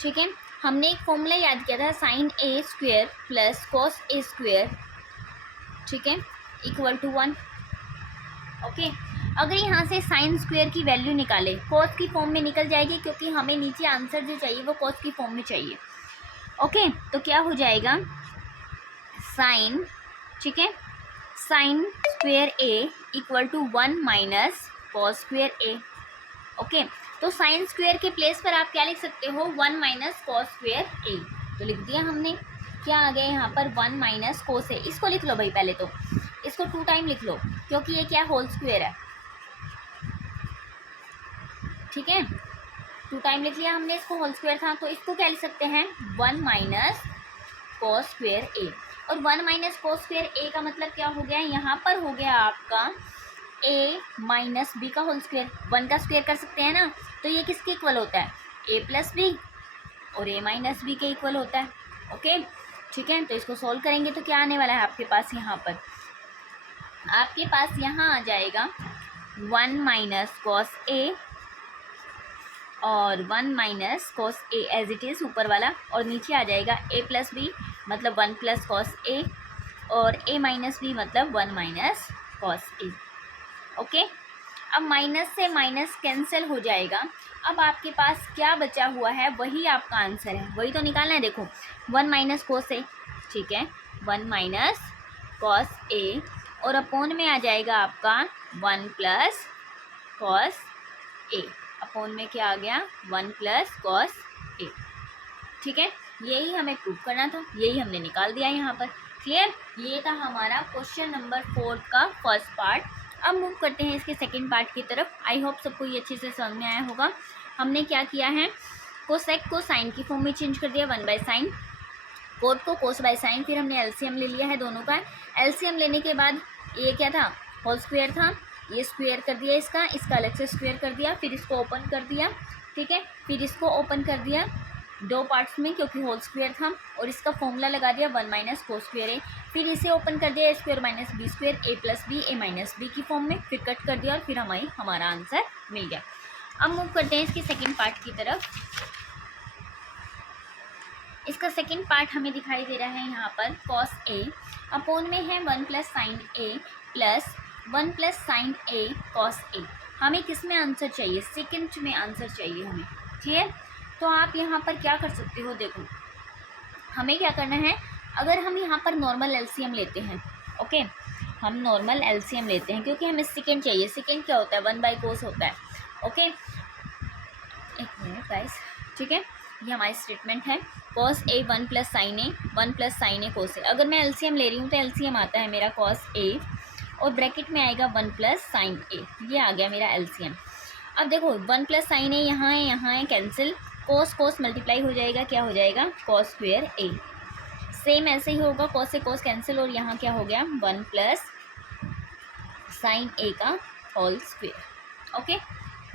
ठीक है, हमने एक फॉर्मूला याद किया था, साइन A² + cos A², ठीक है, इक्वल टू 1। ओके, अगर यहाँ से साइन स्क्वायर की वैल्यू निकाले, कॉस की फॉर्म में निकल जाएगी, क्योंकि हमें नीचे आंसर जो चाहिए वो कॉस की फॉर्म में चाहिए। ओके, तो क्या हो जाएगा, साइन, ठीक है, sine square A equal to 1 - cos square A। Okay, तो साइन स्क्वायर के प्लेस पर आप क्या लिख सकते हो, 1 - cos स्क्वायर A, तो लिख दिया हमने। क्या आ गया यहाँ पर, 1 - cos A, इसको लिख लो भाई, पहले तो इसको 2 टाइम लिख लो, क्योंकि ये क्या होल स्क्वायर है, ठीक है, 2 टाइम लिख लिया हमने, इसको होल स्क्वायर था, तो इसको क्या लिख सकते हैं, 1 - cos स्क्वायर A। और 1 - cos स्क्वायर A का मतलब क्या हो गया, यहाँ पर हो गया आपका A - B का होल स्क्वायर, 1 का स्क्वायर कर सकते हैं ना, तो ये किसके इक्वल होता है, A + B, और A - B के इक्वल होता है। ओके, ठीक है, तो इसको सोल्व करेंगे तो क्या आने वाला है आपके पास, यहाँ पर आपके पास यहाँ आ जाएगा 1 - cos A और 1 - cos A as it is ऊपर वाला, और नीचे आ जाएगा A + B मतलब 1 + cos A, और A - B मतलब 1 - cos A। ओके, अब माइनस से माइनस कैंसिल हो जाएगा, अब आपके पास क्या बचा हुआ है, वही आपका आंसर है, वही तो निकालना है। देखो 1 - cos A, ठीक है, 1 - cos A, और अपोन में आ जाएगा आपका 1 + cos A, अपोन में क्या आ गया, 1 + cos A, ठीक है, यही हमें प्रूव करना था, यही हमने निकाल दिया यहाँ पर। क्लियर, ये था हमारा क्वेश्चन नंबर 4 का फर्स्ट पार्ट। अब मूव करते हैं इसके सेकंड पार्ट की तरफ। आई होप सबको ये अच्छे से समझ में आया होगा। हमने क्या किया है, कोसेक को साइन की फॉर्म में चेंज कर दिया, 1/sin, कोट को cos/sin, फिर हमने एलसीएम ले लिया है दोनों का। एलसीएम लेने के बाद ये क्या था, होल स्क्वायर था, ये स्क्वायर कर दिया, इसका अलग से स्क्वायर कर दिया, फिर इसको ओपन कर दिया, ठीक है, फिर इसको ओपन कर दिया 2 पार्ट्स में, क्योंकि होल स्क्वायर था, और इसका फॉर्मूला लगा दिया 1 - cos स्क्वायर A, फिर इसे ओपन कर दिया A² - B² A + B A - B की फॉर्म में, फिर कट कर दिया, और फिर हमारा आंसर मिल गया। अब मूव करते हैं इसके सेकेंड पार्ट की तरफ। इसका सेकेंड पार्ट हमें दिखाई दे रहा है यहाँ पर, cos A अपोन में है 1 + sin A plus 1 + sin A cos A। हमें किस में आंसर चाहिए, सेकंड में आंसर चाहिए हमें। क्लियर, तो आप यहाँ पर क्या कर सकते हो, देखो हमें क्या करना है, अगर हम यहाँ पर नॉर्मल एलसीएम लेते हैं, ओके, हम नॉर्मल एलसीएम लेते हैं, क्योंकि हमें सेकंड चाहिए। सेकंड क्या होता है, 1/cos होता है, ओके, एक मिनट गाइस, ठीक है, ये हमारी स्टेटमेंट है। Cos A 1 plus sine A, 1 plus sine ए कोस ए। अगर मैं एलसीएम ले रही हूँ तो एलसीएम आता है मेरा कॉस ए और ब्रैकेट में आएगा 1 प्लस साइन ए, ये आ गया मेरा एलसीएम। अब देखो 1 प्लस साइन ए यहाँ है कैंसिल, कोस कोस मल्टीप्लाई हो जाएगा, क्या हो जाएगा कॉस स्क्वेयर ए। सेम ऐसे ही होगा, कॉस से कॉस कैंसिल और यहाँ क्या हो गया 1 प्लस साइन ए का होल स्क्वेयर। ओके,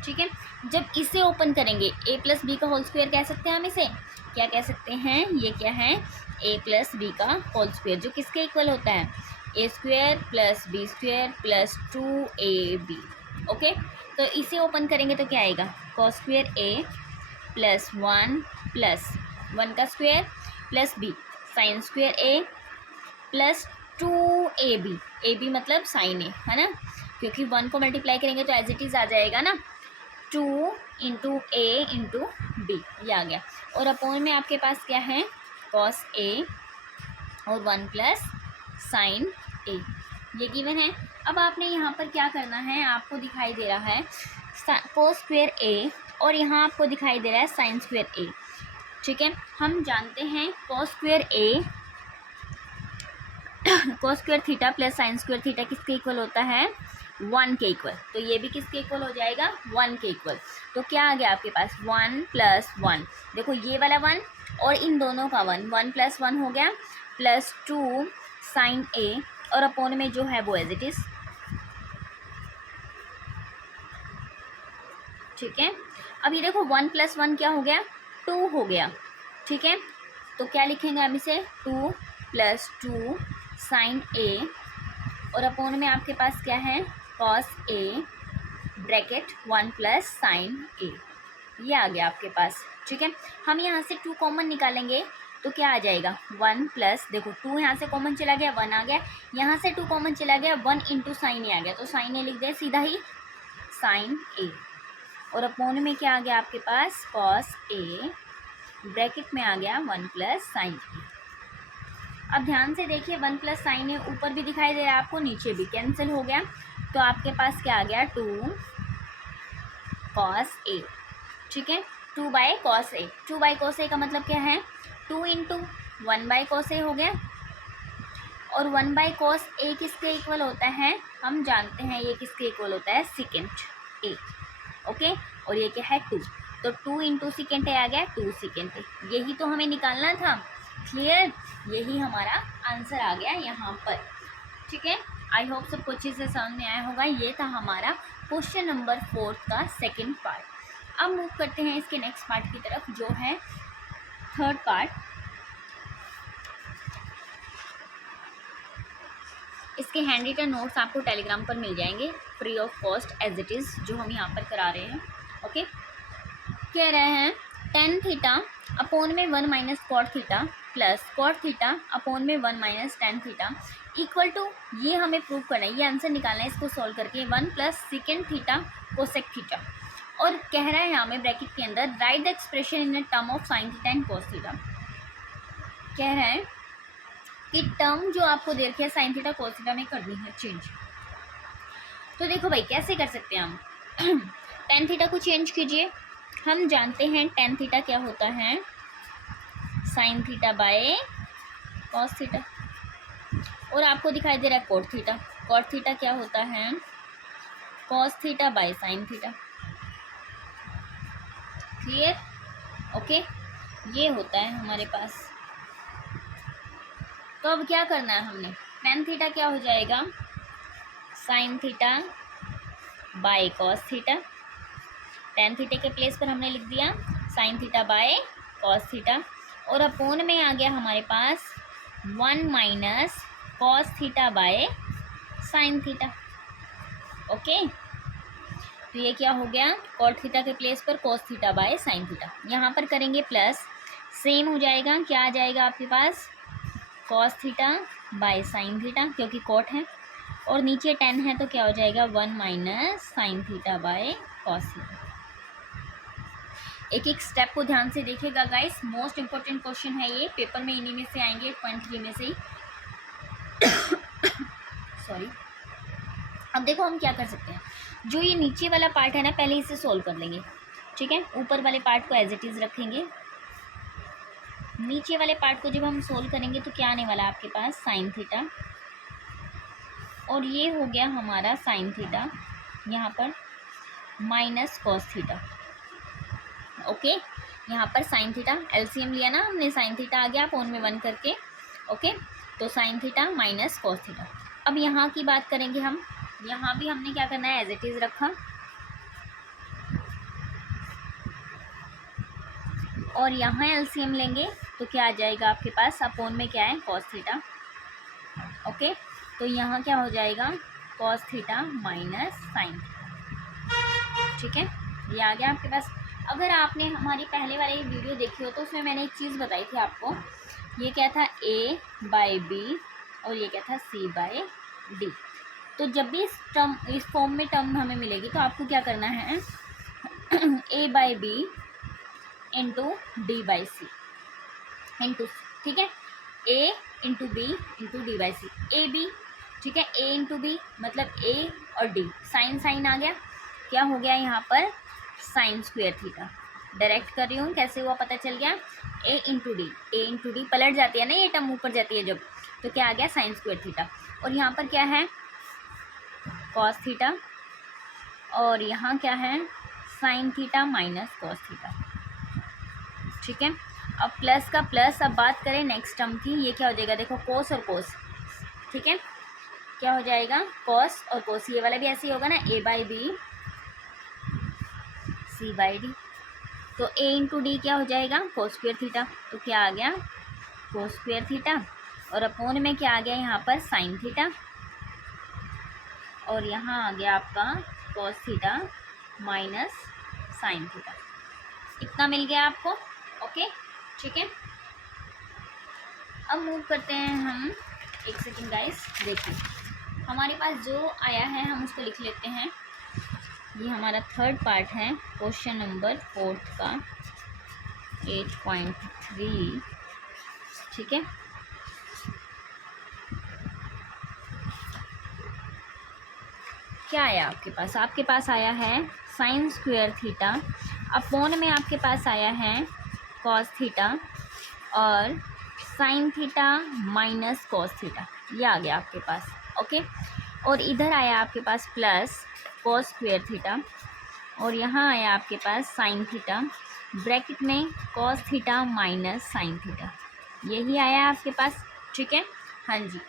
ठीक है। जब इसे ओपन करेंगे ए प्लस बी का होल स्क्वेयर कह सकते हैं हम इसे, क्या कह सकते हैं, ये क्या है ए प्लस बी का होल स्क्वेयर, जो किसके इक्वल होता है A square plus B square plus 2ab। Okay, तो इसे ओपन करेंगे तो क्या आएगा cos square A plus 1 plus 1 का square plus B sine square A plus 2ab, ab मतलब साइन ए है ना, क्योंकि 1 को मल्टीप्लाई करेंगे तो एज इट इज़ आ जाएगा ना 2 इंटू ए इंटू बी, ये आ गया। और अपोन में आपके पास क्या है कॉस ए और 1 प्लस साइन ए, ये गिवन है। अब आपने यहाँ पर क्या करना है, आपको दिखाई दे रहा है कोस स्क्वेयर ए और यहाँ आपको दिखाई दे रहा है साइन स्क्वेयर ए, ठीक है। हम जानते हैं cos square A cos square theta plus sine square theta किसके इक्वल होता है 1 के इक्वल, तो ये भी किसके इक्वल हो जाएगा 1 के इक्वल। तो क्या आ गया आपके पास 1 प्लस 1, देखो ये वाला 1 और इन दोनों का 1, 1 प्लस 1 हो गया प्लस 2 साइन ए और अपोन में जो है वो एज इट इज, ठीक है। अब ये देखो 1 प्लस 1 क्या हो गया 2 हो गया, ठीक है। तो क्या लिखेंगे हम इसे 2 प्लस 2 साइन ए और अपोन में आपके पास क्या है cos A bracket 1 plus sine ए, ये आ गया आपके पास, ठीक है। हम यहाँ से 2 कॉमन निकालेंगे तो क्या आ जाएगा 1 प्लस, देखो 2 यहाँ से कॉमन चला गया 1 आ गया, यहाँ से 2 कॉमन चला गया 1 इंटू साइन ए आ गया, तो साइन ए लिख दे सीधा ही साइन ए और अपोन में क्या आ गया आपके पास कॉस ए ब्रैकेट में आ गया 1 प्लस साइन ए। अब ध्यान से देखिए 1 प्लस साइन ए ऊपर भी दिखाई दे रहा है आपको, नीचे भी कैंसिल हो गया, तो आपके पास क्या आ गया 2 कॉस ए, ठीक है। 2 by cos A, 2 by cos A का मतलब क्या है 2 इंटू 1 बाई कॉस ए हो गया, और 1 बाई कॉस ए किसके इक्वल होता है, हम जानते हैं ये किसके इक्वल होता है सेकेंट ए। ओके, और ये क्या है 2, तो 2 इंटू सेकेंट ए आ गया 2 सेकेंट ए, यही तो हमें निकालना था। क्लियर, यही हमारा आंसर आ गया यहाँ पर, ठीक है। आई होप सबको अच्छे से समझ में आया होगा। ये था हमारा क्वेश्चन नंबर 4 का सेकंड पार्ट। अब मूव करते हैं इसके नेक्स्ट पार्ट की तरफ जो है थर्ड पार्ट। इसके हैंड रिटन नोट्स आपको टेलीग्राम पर मिल जाएंगे free of cost as it is, जो हम यहाँ पर करा रहे हैं। ओके, कह रहे हैं टेन थीटा अपोन में 1 minus cot theta plus cot theta upon में 1 minus ten theta equal to, ये हमें प्रूव करना है, ये आंसर निकालना है इसको सॉल्व करके 1 plus second theta cosec theta. और कह रहा है यहाँ में ब्रैकेट के अंदर right the expression in term of sine theta and cos theta. कह रहा है कि टर्म जो आपको दे रखी है साइन थीटा कोस थीटा में करनी है चेंज। तो देखो भाई कैसे कर सकते हैं हम टेन थीटा को चेंज कीजिए। हम जानते हैं टेन थीटा क्या होता है sine theta by cos theta, और आपको दिखाई दे रहा है कोट थीटा। कोट थीटा क्या होता है cos theta by sine theta. Clear, okay, ये होता है हमारे पास। तो अब क्या करना है हमने, टेन थीटा क्या हो जाएगा sign theta by cos theta. Tan theta के प्लेस पर हमने लिख दिया sign theta by cos theta, और अपोन में आ गया हमारे पास 1 minus cos theta by sine theta. Okay, तो ये क्या हो गया कॉट थीटा के प्लेस पर cos theta by sine theta. यहाँ पर करेंगे प्लस, सेम हो जाएगा, क्या आ जाएगा आपके पास cos theta by sine theta क्योंकि कॉट है, और नीचे 10 है तो क्या हो जाएगा 1 minus sign theta by cos theta. एक एक स्टेप को ध्यान से देखिएगा गाइस, मोस्ट इंपॉर्टेंट क्वेश्चन है ये, पेपर में इन्हीं में से आएंगे 23 में से ही सॉरी। अब देखो हम क्या कर सकते हैं, जो ये नीचे वाला पार्ट है ना, पहले इसे सोल्व कर लेंगे, ठीक है। ऊपर वाले पार्ट को एज इट इज़ रखेंगे, नीचे वाले पार्ट को जब हम सोल्व करेंगे तो क्या आने वाला है आपके पास, साइन थीटा, और ये हो गया हमारा साइन थीटा यहाँ पर माइनस कॉस थीटा। ओके, यहाँ पर साइन थीटा एलसीएम लिया ना हमने, साइन थीटा आ गया फोन में 1 करके। ओके, तो sign theta minus cos theta. अब यहाँ की बात करेंगे हम, यहाँ भी हमने क्या करना है, एज इट इज़ रखा, और यहाँ एलसीएम लेंगे तो क्या आ जाएगा आपके पास, अपोन में क्या है, कॉस थीटा। ओके, तो यहाँ क्या हो जाएगा, cos theta minus sine theta, ठीक है। ये आ गया आपके पास। अगर आपने हमारी पहले वाली वीडियो देखी हो तो उसमें मैंने एक चीज़ बताई थी आपको, ये क्या था, a बाई बी, और ये क्या था, c बाई डी। तो जब भी इस फॉर्म में टर्म हमें मिलेगी तो आपको क्या करना है, a by B into D by C into, ठीक है, a into B into D by C, A B, ठीक है, a इंटू बी मतलब a और d, साइन साइन आ गया, क्या हो गया यहाँ पर, साइन स्क्वेयर थीटा। डायरेक्ट कर रही हूँ, कैसे हुआ पता चल गया, a इंटू डी पलट जाती है ना, ये टर्म ऊपर जाती है जब, तो क्या आ गया, साइन स्क्वेयर थीटा। और यहाँ पर क्या है, कॉस थीटा, और यहाँ क्या है, sine theta minus cos theta, ठीक है। अब प्लस का प्लस, अब बात करें नेक्स्ट टर्म की, ये क्या हो जाएगा, देखो कोस और कोस, ठीक है, क्या हो जाएगा, कॉस और कोस, ये वाला भी ऐसे ही होगा ना, a by B C by D, तो a इंटू डी क्या हो जाएगा, कोस स्क्वेयर थीटा, तो क्या आ गया, कोस स्क्वेयर थीटा, और अपोन में क्या आ गया यहाँ पर, साइन थीटा, और यहाँ आ गया आपका cos theta minus sine theta. इतना मिल गया आपको, ओके, ठीक है। अब मूव करते हैं हम, एक सेकेंड गाइस, देखिए हमारे पास जो आया है हम उसको लिख लेते हैं। ये हमारा थर्ड पार्ट है क्वेश्चन नंबर 4 का 8.3, ठीक है। क्या आया आपके पास, आपके पास आया है साइन स्क्वायर थीटा, अपोन में आपके पास आया है कॉस थीटा, और sign theta minus cos theta, ये आ गया आपके पास, ओके। और इधर आया आपके पास प्लस कॉस स्क्वायर थीटा, और यहाँ आया आपके पास साइन थीटा, ब्रैकेट में cos theta minus sine theta, यही आया आपके पास, ठीक है। हाँ जी,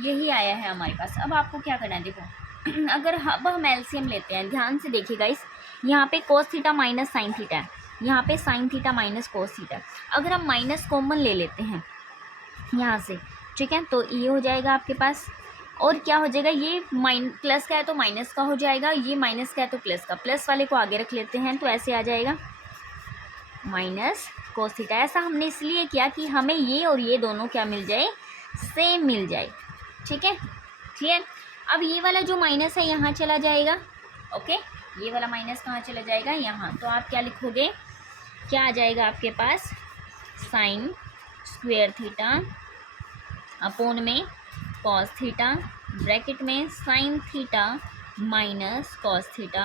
यही आया है हमारे पास। अब आपको क्या करना है, देखो अगर अब हम एलसीएम लेते हैं, ध्यान से देखिए गाइस, यहाँ पे cos theta minus sine theta है, यहाँ पे sign theta minus cos theta. अगर हम माइनस कॉमन ले लेते हैं यहाँ से, ठीक है, तो ये हो जाएगा आपके पास, और क्या हो जाएगा, ये प्लस का है तो माइनस का हो जाएगा, ये माइनस का है तो प्लस का, प्लस वाले को आगे रख लेते हैं, तो ऐसे आ जाएगा माइनस कॉस थीटा। ऐसा हमने इसलिए किया कि हमें ये और ये दोनों क्या मिल जाए, सेम मिल जाए, ठीक है, क्लियर। अब ये वाला जो माइनस है यहाँ चला जाएगा, ओके, ये वाला माइनस कहाँ चला जाएगा, यहाँ। तो आप क्या लिखोगे, क्या आ जाएगा आपके पास, साइन स्क्वायर थीटा अपोन में कॉस थीटा, ब्रैकेट में sign theta minus cos theta,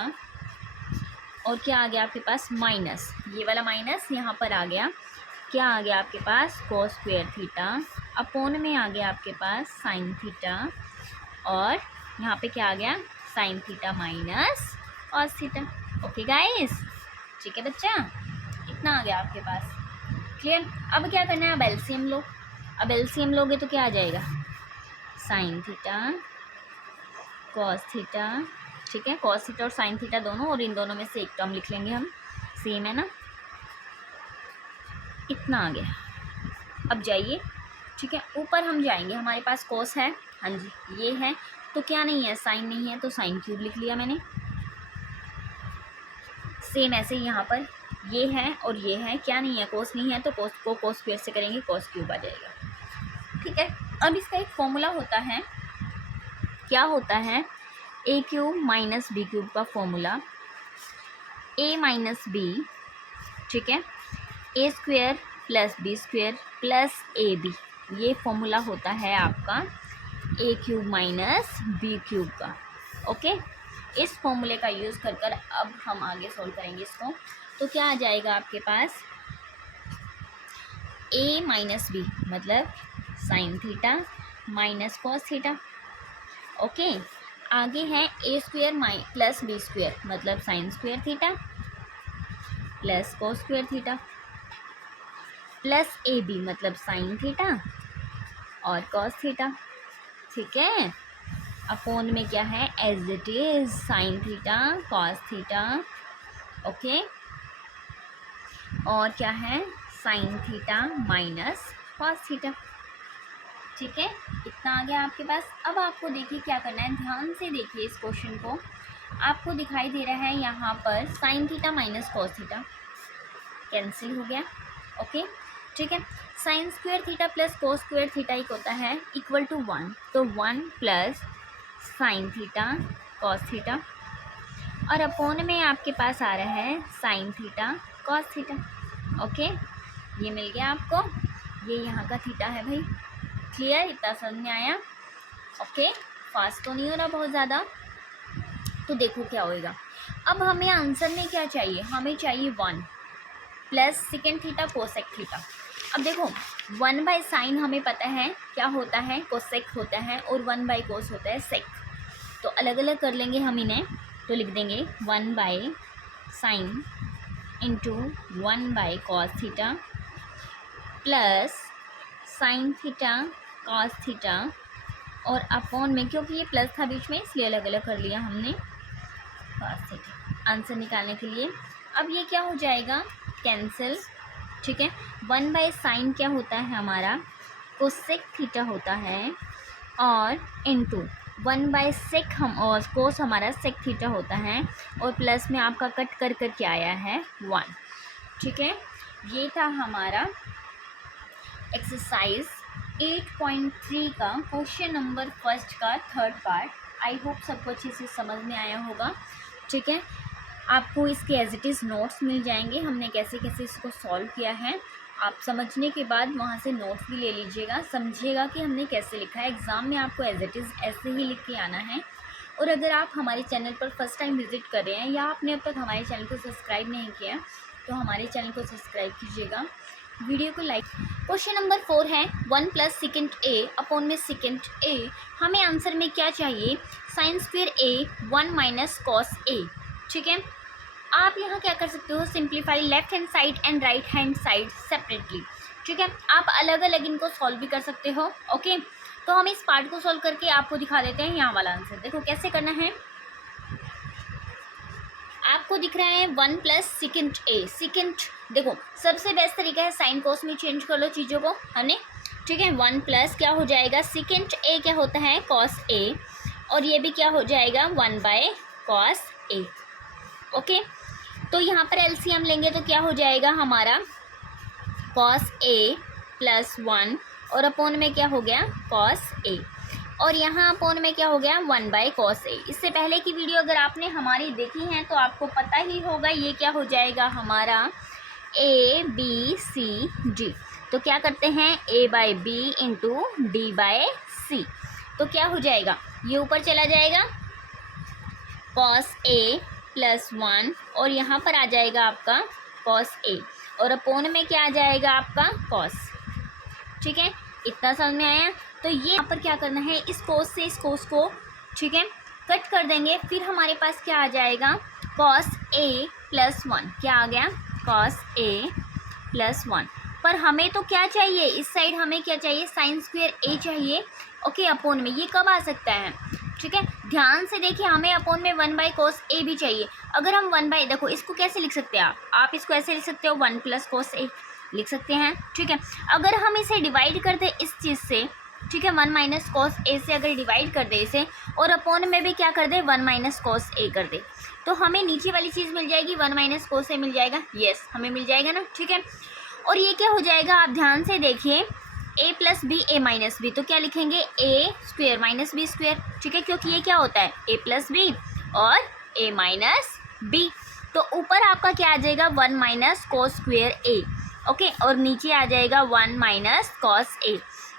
और क्या आ गया आपके पास, माइनस, ये वाला माइनस यहाँ पर आ गया, क्या आ गया आपके पास, कॉस स्क्वायर थीटा अपोन में आ गया आपके पास साइन थीटा, और यहाँ पे क्या आ गया, sign theta minus cos theta. Okay guys, ठीक है बच्चा, इतना आ गया आपके पास, क्लियर। अब क्या करना है, अब एलसीएम लो, अब एलसीएम लोगे तो क्या आ जाएगा, साइन थीटा कॉस थीटा, ठीक है, कॉस थीटा और साइन थीटा दोनों, और इन दोनों में से एक टर्म लिख लेंगे हम, सेम है ना, इतना आ गया। अब जाइए, ठीक है, ऊपर हम जाएंगे, हमारे पास कॉस है, हाँ जी ये है, तो क्या नहीं है, साइन नहीं है, तो साइन क्यूब लिख लिया मैंने। सेम ऐसे ही यहाँ पर ये है और ये है, क्या नहीं है, कोस नहीं है, तो कोस को कोस स्क्वायर से करेंगे, कोस क्यूब आ जाएगा, ठीक है। अब इसका एक फॉर्मूला होता है, क्या होता है, A cube minus B cube का फॉर्मूला, ए माइनस बी, ठीक है, A square plus B square plus A B, ये फॉर्मूला होता है आपका A cube minus B cube का, ओके, इस फॉर्मूले का यूज़ कर कर अब हम आगे सोल्व करेंगे इसको। तो क्या आ जाएगा आपके पास, a माइनस बी मतलब sine theta minus cos theta. Okay, आगे है A square plus B square मतलब sine square theta plus cos square theta plus A B मतलब साइन थीटा और कॉस थीटा। ठीक है, अपोन में क्या है, as it is sine theta cos theta. Okay, और क्या है, sine theta minus cos theta. ठीक है, इतना आ गया आपके पास। अब आपको देखिए क्या करना है, ध्यान से देखिए इस क्वेश्चन को। आपको दिखाई दे रहा है यहाँ पर sign theta minus cos theta cancel हो गया। ओके, ठीक है, sine square theta plus cos square theta एक होता है इक्वल टू 1, तो 1 plus sine theta cos theta और अपोन में आपके पास आ रहा है sine theta cos theta. Okay, ये मिल गया आपको, ये यहाँ का थीटा है भाई। क्लियर, इतना समझ में आया? ओके, फास्ट तो नहीं हो रहा बहुत ज़्यादा। तो देखो क्या होएगा, अब हमें आंसर में क्या चाहिए, हमें चाहिए 1 plus second theta cosec theta. अब देखो 1 बाई साइन हमें पता है क्या होता है, कोसेक होता है, और 1 बाई कोस होता है सेक। तो अलग अलग कर लेंगे हम इन्हें, तो लिख देंगे 1 by sine into 1 by cos theta plus sine theta cos theta और अपॉन में, क्योंकि ये प्लस था बीच में इसलिए अलग अलग कर लिया हमने, कॉस थीटा आंसर निकालने के लिए। अब ये क्या हो जाएगा, कैंसिल। ठीक है, 1 बाई साइन क्या होता है हमारा, कोसेक थीटा होता है, और इनटू 1 बाई सेक हम, और कोस हमारा सेक थीटा होता है, और प्लस में आपका कट कर कर क्या आया है 1। ठीक है, ये था हमारा एक्सरसाइज 8.3 का क्वेश्चन नंबर फर्स्ट का थर्ड पार्ट। आई होप सबको अच्छे से समझ में आया होगा। ठीक है, आपको इसके एज इट इज़ नोट्स मिल जाएंगे, हमने कैसे कैसे इसको सॉल्व किया है। आप समझने के बाद वहाँ से नोट्स भी ले लीजिएगा, समझिएगा कि हमने कैसे लिखा है। एग्ज़ाम में आपको एज इट इज़ ऐसे ही लिख के आना है। और अगर आप हमारे चैनल पर फर्स्ट टाइम विज़िट कर रहे हैं या आपने अब तक हमारे चैनल को सब्सक्राइब नहीं किया तो हमारे चैनल को सब्सक्राइब कीजिएगा, वीडियो को लाइक। क्वेश्चन नंबर 4 है 1 प्लस सेकेंड ए अपॉन में सेकेंड ए। हमें आंसर में क्या चाहिए, sign square A 1 minus cos ए। ठीक है, आप यहाँ क्या कर सकते हो, simplify left hand side and right hand side separately. ठीक है, आप अलग अलग इनको सॉल्व भी कर सकते हो। ओके, तो हम इस पार्ट को सॉल्व करके आपको दिखा देते हैं यहाँ वाला आंसर। देखो कैसे करना है, आपको दिख रहा है 1 प्लस सेकेंड ए। सेकेंड देखो सबसे बेस्ट तरीका है साइन कोस में चेंज कर लो चीज़ों को हमने। ठीक है, 1 प्लस क्या हो जाएगा, सेकेंड ए क्या होता है कॉस ए, और ये भी क्या हो जाएगा 1 बाय कॉस ए। ओके, तो यहाँ पर एलसीएम लेंगे तो क्या हो जाएगा हमारा कॉस ए प्लस 1 और अपोन में क्या हो गया कॉस ए, और यहाँ अपोन में क्या हो गया 1 बाय कॉस ए। इससे पहले की वीडियो अगर आपने हमारी देखी है तो आपको पता ही होगा ये क्या हो जाएगा हमारा ए बी सी डी। तो क्या करते हैं A by B into D by C, तो क्या हो जाएगा ये ऊपर चला जाएगा कॉस ए प्लस 1 और यहाँ पर आ जाएगा आपका कॉस ए और अपोन में क्या आ जाएगा आपका कॉस। ठीक है, इतना समझ में आया। तो ये यहाँ पर क्या करना है, इस कोस से इस कोस को ठीक है कट कर देंगे, फिर हमारे पास क्या आ जाएगा कॉस ए प्लस 1। क्या आ गया कॉस ए प्लस 1। पर हमें तो क्या चाहिए, इस साइड हमें क्या चाहिए साइन स्क्वायर ए चाहिए। ओके, अपोन में ये कब आ सकता है, ठीक है ध्यान से देखिए, हमें अपोन में 1 बाई कोस ए भी चाहिए। अगर हम 1 बाई, देखो इसको कैसे लिख सकते हैं आप इसको ऐसे लिख सकते हो 1 प्लस कोस ए लिख सकते हैं। ठीक है, अगर हम इसे डिवाइड कर दे इस चीज़ से, ठीक है 1 माइनस कोस ए से अगर डिवाइड कर दे इसे, और अपोन में भी क्या कर दे 1 माइनस कोस ए कर दे, तो हमें नीचे वाली चीज़ मिल जाएगी 1 माइनस कोस ए मिल जाएगा। यस, हमें मिल जाएगा ना। ठीक है, और ये क्या हो जाएगा, आप ध्यान से देखिए ए plus B A minus B, तो क्या लिखेंगे ए स्क्वेयर माइनस बी स्क्वेयर। ठीक है, क्योंकि ये क्या होता है ए प्लस बी और ए माइनस बी, तो ऊपर आपका क्या आ जाएगा 1 माइनस कोस स्क्वेयर ए। ओके, और नीचे आ जाएगा 1 माइनस कॉस ए।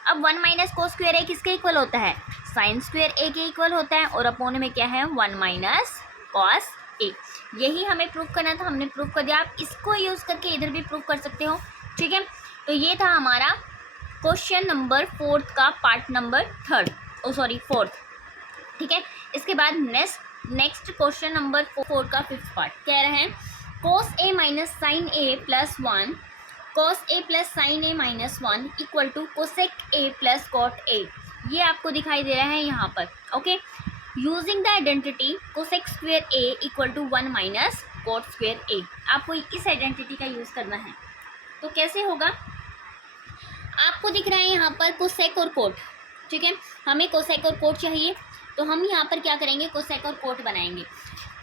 अब 1 माइनस कोस स्क्वायर ए किसके इक्वल होता है, साइन स्क्वायर ए के इक्वल होता है, और अपोन में क्या है 1 माइनस कॉस ए। यही हमें प्रूफ करना था, हमने प्रूफ कर दिया। आप इसको यूज़ करके इधर भी प्रूफ कर सकते हो, ठीक है। तो ये था हमारा क्वेश्चन नंबर 4 का पार्ट नंबर 4, ठीक है। इसके बाद नेक्स्ट क्वेश्चन नंबर 4 का 5th पार्ट कह रहे हैं cos a minus sine A plus 1 cos a plus sine A minus 1 equal to cosec a plus cot a। ये आपको दिखाई दे रहा है यहाँ पर, okay. Using the identity cosec square a equal to 1 minus cot square a। आपको इस आइडेंटिटी का यूज़ करना है। तो कैसे होगा, आपको दिख रहा है यहाँ पर कोसेक और कोट, ठीक है। हमें कोसेक और कोट चाहिए, तो हम यहाँ पर क्या करेंगे, कोसेक और कोट बनाएंगे।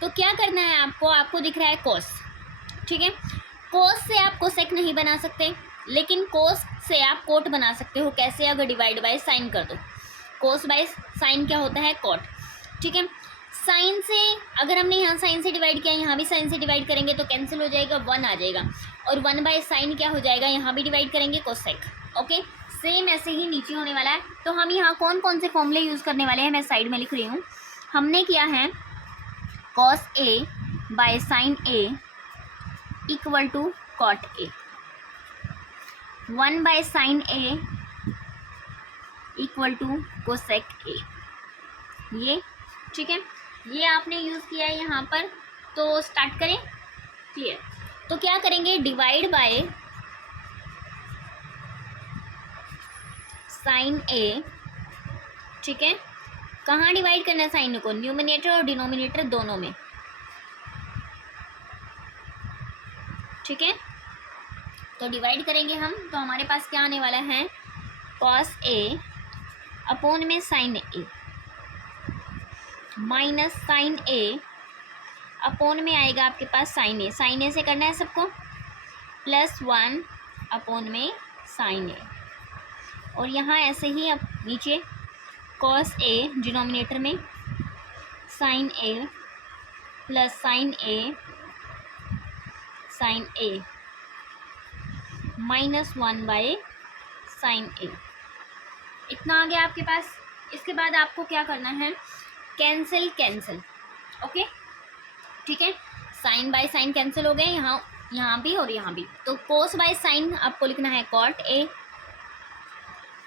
तो क्या करना है आपको दिख रहा है कोस, ठीक है। कोस से आप कोसेक नहीं बना सकते, लेकिन कोस से आप कोट बना सकते हो। कैसे, अगर डिवाइड बाय साइन कर दो, कोस बाय साइन क्या होता है, कोट, ठीक है। साइन से अगर हमने यहाँ साइन से डिवाइड किया, यहाँ भी साइन से डिवाइड करेंगे तो कैंसिल हो जाएगा, 1 आ जाएगा, और 1 बाय साइन क्या हो जाएगा, यहाँ भी डिवाइड करेंगे कोसेक, ओके। सेम ऐसे ही नीचे होने वाला है। तो हम यहाँ कौन कौन से फॉर्मूले यूज़ करने वाले हैं, मैं साइड में लिख रही हूँ। हमने किया है cos a by sine a equal to cot a, 1 by sine a equal to cosec a, ये ठीक है। ये आपने यूज़ किया है यहाँ पर। तो स्टार्ट करें, क्लियर। तो क्या करेंगे, डिवाइड बाय साइन ए, ठीक है। कहाँ डिवाइड करना है साइन को, न्यूमिनेटर और डिनोमिनेटर दोनों में, ठीक है। तो डिवाइड करेंगे हम, तो हमारे पास क्या आने वाला है, cos a अपोन में sine a minus sine a upon में आएगा आपके पास साइन ए से करना है सबको, प्लस 1 अपोन में साइन a, और यहाँ ऐसे ही अब नीचे cos a डिनोमिनेटर में sine a plus sine a minus 1 by sine a। इतना आ गया आपके पास। इसके बाद आपको क्या करना है, कैंसिल, ओके, ठीक है। साइन बाय साइन कैंसिल हो गए, यहाँ भी और यहाँ भी। तो कोस बाय साइन आपको लिखना है कॉट a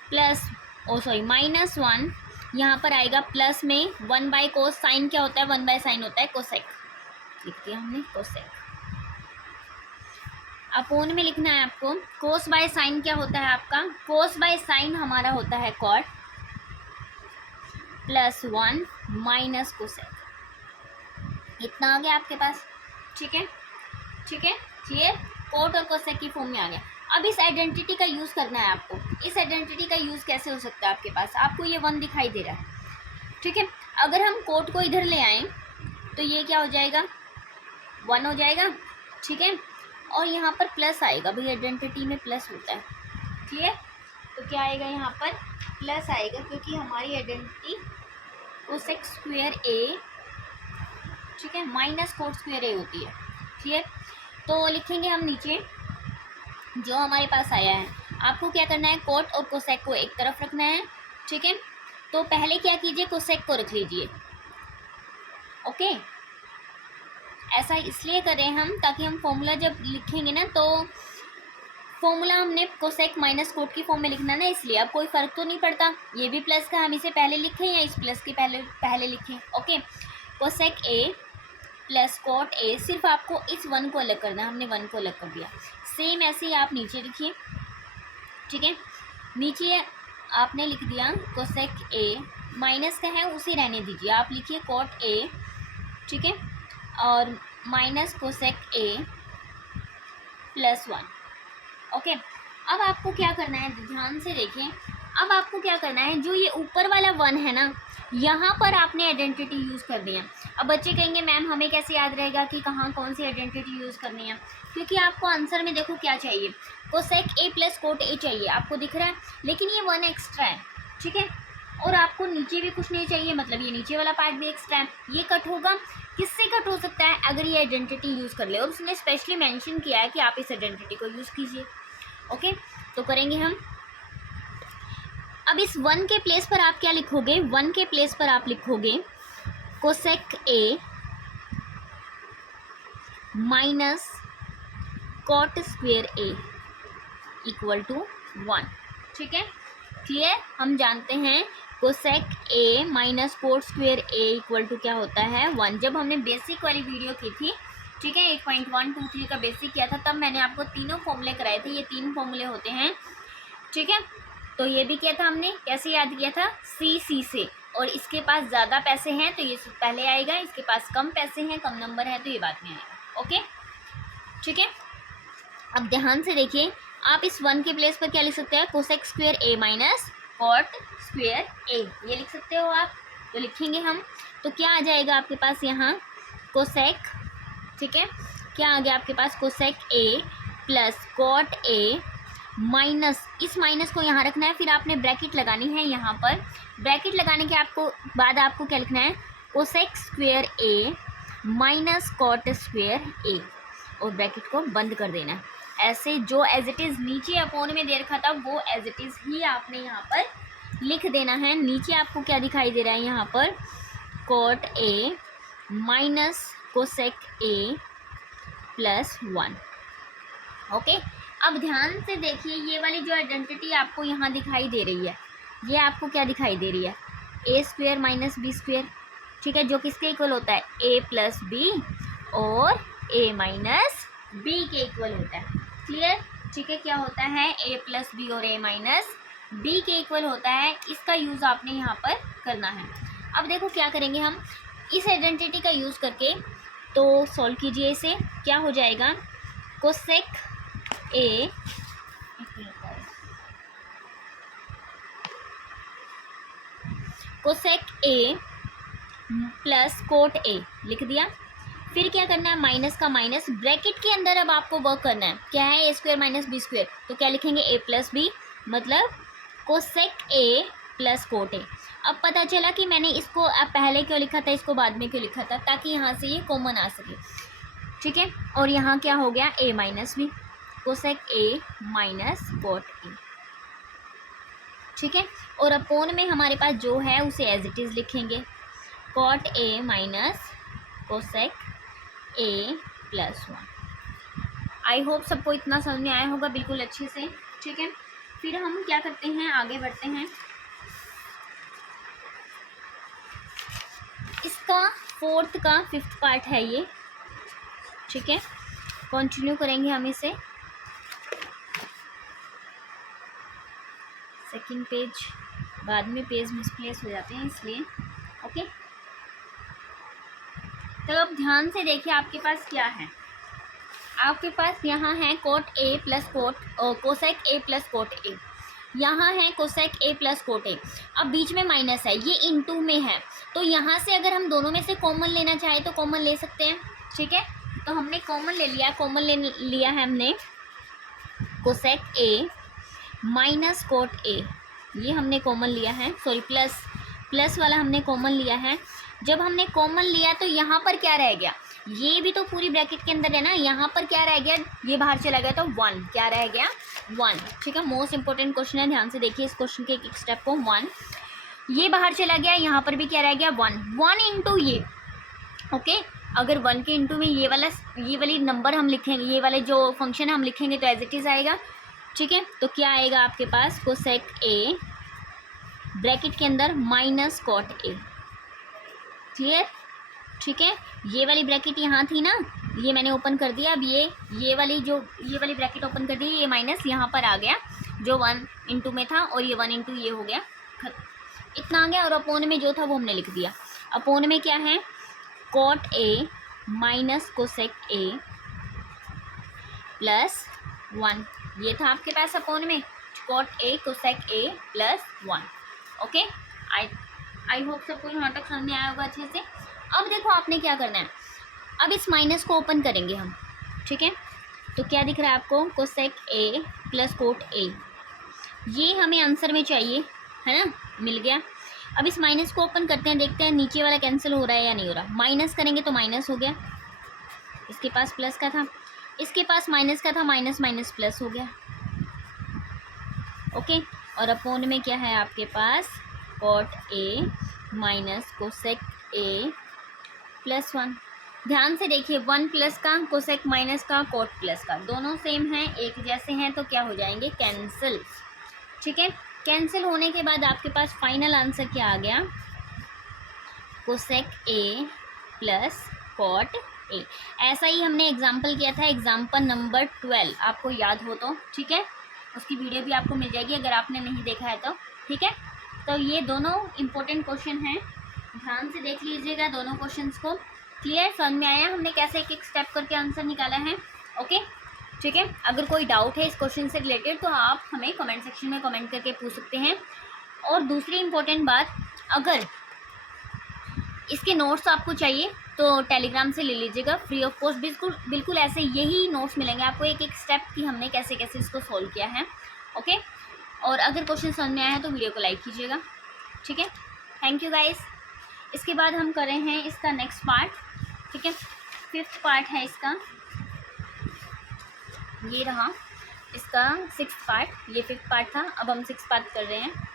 प्लस माइनस 1, यहाँ पर आएगा प्लस में 1 बाय कोस, साइन क्या होता है, 1 बाय साइन होता है कोसेक, लिख दिया हमने कोसेक। अपोन में लिखना है आपको, कोस बाय साइन क्या होता है आपका, कोस बाय साइन हमारा होता है कॉट प्लस 1 माइनस कोसेक। इतना आ गया आपके पास, ठीक है, क्लियर। कोट और कोसेक की फॉर्म में आ गया। अब इस आइडेंटिटी का यूज़ करना है आपको। इस आइडेंटिटी का यूज़ कैसे हो सकता है आपके पास, आपको ये 1 दिखाई दे रहा है, ठीक है। अगर हम कोट को इधर ले आएँ तो ये क्या हो जाएगा, 1 हो जाएगा, ठीक है। और यहाँ पर प्लस आएगा, भाई आइडेंटिटी में प्लस होता है, क्लियर। तो क्या आएगा, यहाँ पर प्लस आएगा, क्योंकि हमारी आइडेंटिटी कोसेक स्क्वायर a, ठीक है, माइनस कोट स्क्वायर a होती है, क्लियर। तो लिखेंगे हम नीचे जो हमारे पास आया है। आपको क्या करना है, कोट और कोसेक को एक तरफ रखना है, ठीक है। तो पहले क्या कीजिए, कोसेक को रख लीजिए, ओके। ऐसा इसलिए कर रहे हैं हम, ताकि हम फॉर्मूला जब लिखेंगे ना, तो फॉर्मूला हमने कोसेक माइनस कोट की फॉर्म में लिखना ना, इसलिए अब कोई फ़र्क तो नहीं पड़ता, ये भी प्लस का हम इसे पहले लिखें या इस प्लस के पहले लिखें, okay. Cosec a plus coat a, सिर्फ आपको इस 1 को अलग करना है, हमने 1 को अलग कर दिया। सेम ऐसे ही आप नीचे लिखिए, ठीक है। नीचे आपने लिख दिया कोसेक a, माइनस का है उसे रहने दीजिए, आप लिखिए कोट a, ठीक है, और minus cosec a plus 1, okay. अब आपको क्या करना है, ध्यान से देखें। अब आपको क्या करना है, जो ये ऊपर वाला 1 है ना, यहाँ पर आपने आइडेंटिटी यूज़ कर दी है। अब बच्चे कहेंगे मैम हमें कैसे याद रहेगा कि कहाँ कौन सी आइडेंटिटी यूज़ करनी है, क्योंकि आपको आंसर में देखो क्या चाहिए, cosec a plus coat a चाहिए, आपको दिख रहा है, लेकिन ये 1 एक्स्ट्रा है, ठीक है। और आपको नीचे भी कुछ नहीं चाहिए, मतलब ये नीचे वाला पार्ट भी एक्स्ट्रा है। ये कट होगा, किससे कट हो सकता है, अगर ये आइडेंटिटी यूज़ कर ले, और उसने स्पेशली मेंशन किया है कि आप इस आइडेंटिटी को यूज़ कीजिए, ओके। तो करेंगे हम, अब इस 1 के प्लेस पर आप क्या लिखोगे, 1 के प्लेस पर आप लिखोगे cosec A minus cot square A equal to 1। ठीक है, क्लियर। हम जानते हैं cosec A minus cot square A equal to क्या होता है, 1। जब हमने बेसिक वाली वीडियो की थी, ठीक है, 8.123 का बेसिक किया था, तब मैंने आपको तीनों फॉर्मूले कराए थे। ये 3 फॉर्मूले होते हैं, ठीक है। तो ये भी किया था हमने, कैसे याद किया था, सी से। और इसके पास ज़्यादा पैसे हैं तो ये पहले आएगा, इसके पास कम पैसे हैं, कम नंबर है तो ये बाद में आएगा। ओके, ठीक है। अब ध्यान से देखिए, आप इस 1 के प्लेस पर क्या लिख सकते हैं, cosec square A minus cot square ए, ये लिख सकते हो आप। तो लिखेंगे हम, तो क्या आ जाएगा आपके पास यहाँ कोसेक, ठीक है, क्या आ गया आपके पास, cosec A plus cot A minus, इस माइनस को यहाँ रखना है, फिर आपने ब्रैकेट लगानी है यहाँ पर। ब्रैकेट लगाने के बाद आपको क्या लिखना है, cosec square A minus cot square A, और ब्रैकेट को बंद कर देना है। ऐसे जो एज इट इज़ नीचे अपोन में दे रखा था वो एज इट इज़ ही आपने यहाँ पर लिख देना है। नीचे आपको क्या दिखाई दे रहा है यहाँ पर, cot A minus cosec A plus 1। Okay, अब ध्यान से देखिए, ये वाली जो आइडेंटिटी आपको यहाँ दिखाई दे रही है, ये आपको क्या दिखाई दे रही है, A square minus B square, ठीक है, जो किसके इक्वल होता है, ए प्लस बी और ए माइनस बी के इक्वल होता है। क्लियर, ठीक है, क्या होता है, ए प्लस बी और ए माइनस बी के इक्वल होता है। इसका यूज़ आपने यहाँ पर करना है। अब देखो क्या करेंगे हम, इस आइडेंटिटी का यूज़ करके, तो सॉल्व कीजिए इसे। क्या हो जाएगा, cosec A plus cot A लिख दिया। फिर क्या करना है, माइनस का माइनस, ब्रैकेट के अंदर अब आपको वर्क करना है। क्या है, A square minus B square, तो क्या लिखेंगे, ए प्लस बी, मतलब cosec A plus cot A. अब पता चला कि मैंने इसको अब पहले क्यों लिखा था, इसको बाद में क्यों लिखा था, ताकि यहाँ से ये कॉमन आ सके। ठीक है, और यहाँ क्या हो गया, A minus B, cosec A minus cot A. ठीक है, और अपोन में हमारे पास जो है उसे एज इट इज़ लिखेंगे, cot A minus cosec A plus 1। I hope सबको इतना समझ में आया होगा बिल्कुल अच्छे से। ठीक है, फिर हम क्या करते हैं, आगे बढ़ते हैं। इसका 4th का 5th पार्ट है ये। ठीक है, कंटिन्यू करेंगे हम इसे। सेकंड पेज, बाद में पेज मिसप्लेस हो जाते हैं इसलिए। ओके, तो अब ध्यान से देखिए, आपके पास क्या है, आपके पास यहाँ है cot A plus cosec A plus cot A, यहाँ है cosec A plus cot A. अब बीच में माइनस है, ये इनटू में है, तो यहाँ से अगर हम दोनों में से कॉमन लेना चाहें तो कॉमन ले सकते हैं। ठीक है, तो हमने कॉमन ले लिया, कॉमन ले लिया है हमने कोसेक ए माइनस कोट ए, ये हमने कॉमन लिया है, सॉरी प्लस वाला हमने कॉमन लिया है। जब हमने कॉमन लिया तो यहाँ पर क्या रह गया, ये भी तो पूरी ब्रैकेट के अंदर है ना, यहाँ पर क्या रह गया, ये बाहर चला गया तो 1, क्या रह गया 1। ठीक है, मोस्ट इंपॉर्टेंट क्वेश्चन है, ध्यान से देखिए इस क्वेश्चन के एक स्टेप को। 1 ये बाहर चला गया, यहाँ पर भी क्या रह गया 1 इंटू ये। ओके, अगर 1 के इंटू में ये वाली नंबर हम लिखेंगे, ये वाले जो फंक्शन हम लिखेंगे तो एज इट इज़ आएगा। ठीक है, तो क्या आएगा आपके पास, कोसेक ए ब्रैकेट के अंदर माइनस कॉट ए। क्लियर, ठीक है, ये वाली ब्रैकेट यहाँ थी ना, ये मैंने ओपन कर दिया। अब ये वाली ब्रैकेट ओपन कर दी, ये माइनस यहाँ पर आ गया जो 1 इंटू में था, और ये 1 इंटू ये हो गया, इतना आ गया। और अपोन में जो था वो हमने लिख दिया। अपोन में क्या है, cot A minus cosec A plus 1, ये था आपके पास अपोन में, cot A cosec A plus 1। Okay, I hope सबको यहाँ तक समझ में आया होगा अच्छे से। अब देखो आपने क्या करना है, अब इस माइनस को ओपन करेंगे हम। ठीक है, तो क्या दिख रहा है आपको, cosec A plus cot A, ये हमें आंसर में चाहिए, है ना, मिल गया। अब इस माइनस को ओपन करते हैं, देखते हैं नीचे वाला कैंसिल हो रहा है या नहीं हो रहा। माइनस करेंगे तो माइनस हो गया, इसके पास प्लस का था, इसके पास माइनस का था, माइनस माइनस प्लस हो गया। ओके, और अपोन में क्या है आपके पास, cot A minus cosec A plus 1। ध्यान से देखिए, 1 प्लस का, कोसेक माइनस का, कॉट प्लस का, दोनों सेम हैं, एक जैसे हैं, तो क्या हो जाएंगे, कैंसिल। ठीक है, कैंसिल होने के बाद आपके पास फाइनल आंसर क्या आ गया, cosec A plus cot A. ऐसा ही हमने एग्जाम्पल किया था, एग्जाम्पल नंबर 12, आपको याद हो तो। ठीक है, उसकी वीडियो भी आपको मिल जाएगी अगर आपने नहीं देखा है तो। ठीक है, तो ये दोनों इम्पोर्टेंट क्वेश्चन हैं, ध्यान से देख लीजिएगा दोनों क्वेश्चंस को। क्लियर, समझ में आया हमने कैसे एक एक स्टेप करके आंसर निकाला है। ओके, ठीक है, अगर कोई डाउट है इस क्वेश्चन से रिलेटेड तो आप हमें कमेंट सेक्शन में कमेंट करके पूछ सकते हैं। और दूसरी इम्पोर्टेंट बात, अगर इसके नोट्स आपको चाहिए तो टेलीग्राम से ले लीजिएगा, फ्री ऑफ कॉस्ट। बिल्कुल ऐसे यही नोट्स मिलेंगे आपको, एक एक स्टेप की हमने कैसे कैसे इसको सॉल्व किया है। ओके, और अगर क्वेश्चन समझ में आया है तो वीडियो को लाइक कीजिएगा। ठीक है, थैंक यू गाइस। इसके बाद हम कर रहे हैं इसका नेक्स्ट पार्ट। ठीक है, 5th पार्ट है इसका, ये रहा इसका 6th पार्ट, ये 5th पार्ट था, अब हम 6th पार्ट कर रहे हैं।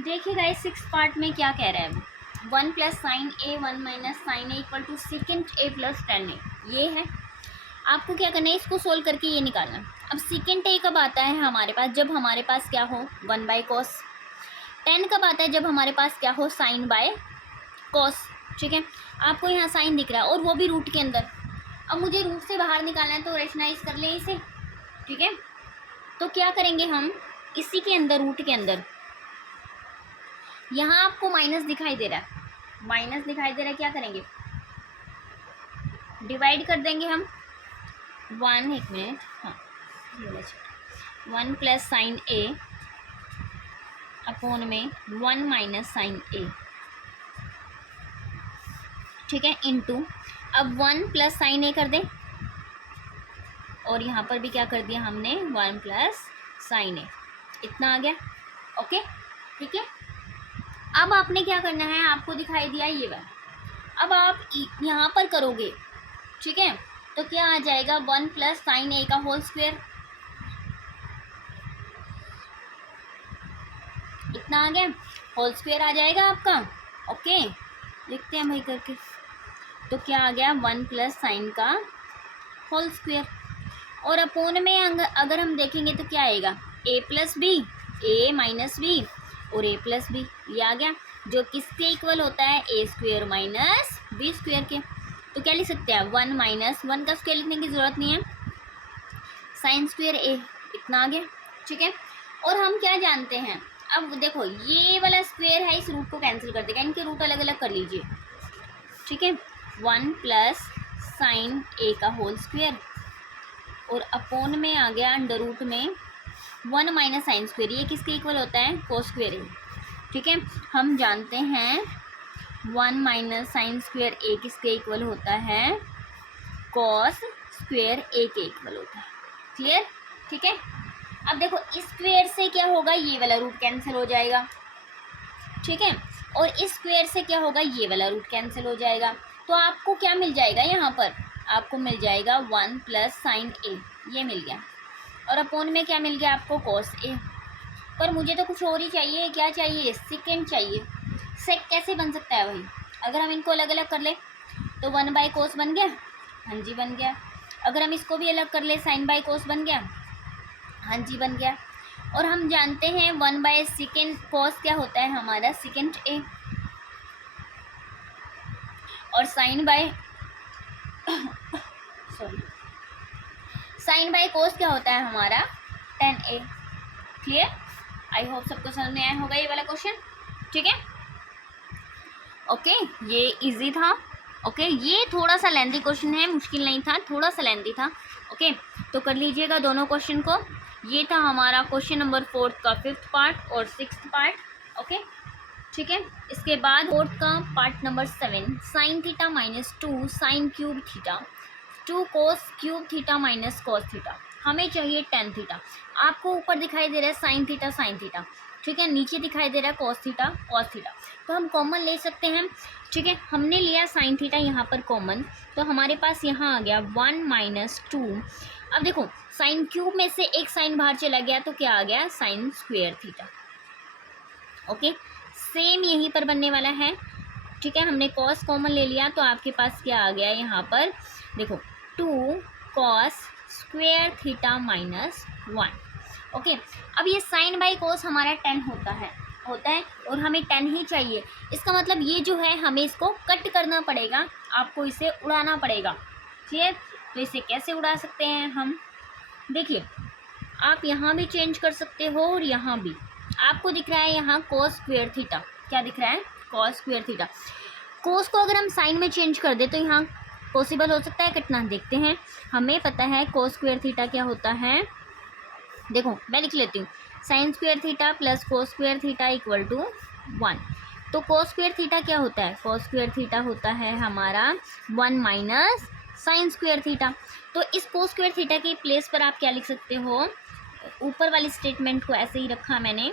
देखिए गाइस, 6th पार्ट में क्या कह रहा है वो, 1 plus sine A 1 minus sine A equal to second A plus 10 A, ये है। आपको क्या करना है, इसको सोल्व करके ये निकालना। अब सेकेंड ए कब आता है हमारे पास, जब हमारे पास क्या हो, 1 बाई कॉस। 10 कब आता है, जब हमारे पास क्या हो, साइन बाय कॉस। ठीक है, आपको यहाँ साइन दिख रहा है और वो भी रूट के अंदर। अब मुझे रूट से बाहर निकालना है तो रेशनाइज कर ले इसे। ठीक है, तो क्या करेंगे हम, इसी के अंदर, रूट के अंदर, यहाँ आपको माइनस दिखाई दे रहा है, माइनस दिखाई दे रहा है, क्या करेंगे, डिवाइड कर देंगे हम। 1, एक मिनट, हाँ, 1 प्लस साइन ए अपोन में 1 माइनस साइन ए। ठीक है, इनटू, अब 1 प्लस साइन ए कर दें, और यहाँ पर भी क्या कर दिया हमने, 1 प्लस साइन ए, इतना आ गया। ओके, ठीक है, अब आपने क्या करना है, आपको दिखाई दिया ये वाला, अब आप यहाँ पर करोगे। ठीक है, तो क्या आ जाएगा, 1 प्लस साइन ए का होल स्क्वायर, इतना आ गया, होल स्क्वायर आ जाएगा आपका। ओके, लिखते हैं भाई करके, तो क्या आ गया, 1 प्लस साइन का होल स्क्वायर। और अपोन में अगर हम देखेंगे तो क्या आएगा, ए plus B, A minus B और ए प्लस बी, ये आ गया, जो किसके इक्वल होता है, A square minus B square के। तो क्या लिख सकते हैं, 1 माइनस 1 का स्क्वायर लिखने की ज़रूरत नहीं है, साइन स्क्वायर ए, इतना आ गया। ठीक है, और हम क्या जानते हैं, अब देखो ये वाला स्क्वायर है, इस रूट को कैंसिल कर देगा, इनके रूट अलग अलग कर लीजिए। ठीक है, 1 प्लस साइन ए का होल स्क्वायर, और अपोन में आ गया अंडर रूट में 1 माइनस साइन स्क्वायर, ये किसके इक्वल होता है, कोस स्क्वायर ए। ठीक है, हम जानते हैं 1 माइनस साइन स्क्वायर ए किसके इक्वल होता है, कॉस स्क्वायर ए के इक्वल होता है। क्लियर, ठीक है, अब देखो इस स्क्वायर से क्या होगा, ये वाला रूट कैंसिल हो जाएगा। ठीक है, और इस स्क्वायर से क्या होगा, ये वाला रूट कैंसिल हो जाएगा। तो आपको क्या मिल जाएगा, यहाँ पर आपको मिल जाएगा 1 प्लस साइन ए, ये मिल गया, और अपोन में क्या मिल गया आपको, कॉस ए। पर मुझे तो कुछ और ही चाहिए, क्या चाहिए, सेकेंड चाहिए। सेक कैसे बन सकता है भाई, अगर हम इनको अलग अलग कर ले तो 1 बाई कोस बन गया, हाँ जी बन गया। अगर हम इसको भी अलग कर ले, साइन बाई कोस बन गया, हाँ जी बन गया। और हम जानते हैं 1 बाई सेकेंड कोस क्या होता है हमारा, सेकेंड ए, और sine by sorry sine by cos क्या होता है हमारा, tan a। Clear, I hope सबको समझ में आया होगा ये वाला क्वेश्चन। ठीक है, ओके, ये इजी था। ओके, ये थोड़ा सा लेंथी क्वेश्चन है, मुश्किल नहीं था, थोड़ा सा लेंथी था। ओके, तो कर लीजिएगा दोनों क्वेश्चन को। ये था हमारा क्वेश्चन नंबर 4 का 5th पार्ट और 6th पार्ट। ओके, ठीक है, इसके बाद 4th का part number 7, sign theta minus 2 sine cube theta 2 cos cube theta minus cos theta. हमें चाहिए टेन थीटा। आपको ऊपर दिखाई दे रहा है साइन थीटा साइन थीटा, ठीक है, नीचे दिखाई दे रहा है कॉस थीटा कॉस थीटा, तो हम कॉमन ले सकते हैं, ठीक है। हमने लिया साइन थीटा यहाँ पर कॉमन, तो हमारे पास यहाँ आ गया 1 माइनस 2। अब देखो साइन क्यूब में से एक साइन बाहर चला गया तो क्या आ गया, sign square theta. Okay, same यहीं पर बनने वाला है, ठीक है। हमने कॉस कॉमन ले लिया तो आपके पास क्या आ गया यहाँ पर, देखो 2 cos square theta minus 1। Okay, अब ये साइन बाई कॉस हमारा 10 होता है और हमें 10 ही चाहिए। इसका मतलब ये जो है हमें इसको कट करना पड़ेगा, आपको इसे उड़ाना पड़ेगा, ठीक है। तो इसे कैसे उड़ा सकते हैं हम, देखिए आप यहाँ भी चेंज कर सकते हो और यहाँ भी। आपको दिख रहा है यहाँ कॉस स्क्वायर थीटा, क्या दिख रहा है, कॉस स्क्वायर थीटा। कोस को अगर हम साइन में चेंज कर दे तो यहाँ पॉसिबल हो सकता है कितना, देखते हैं। हमें पता है कॉस स्क्वायर थीटा क्या होता है, देखो मैं लिख लेती हूँ, sine square theta plus cos square theta equal to 1। तो कोस स्क्वायर थीटा क्या होता है, कोस स्क्वायर थीटा होता है हमारा 1 माइनस साइन स्क्वायर थीटा। तो इस कोस स्क्वायर थीटा के प्लेस पर आप क्या लिख सकते हो, ऊपर वाली स्टेटमेंट को ऐसे ही रखा मैंने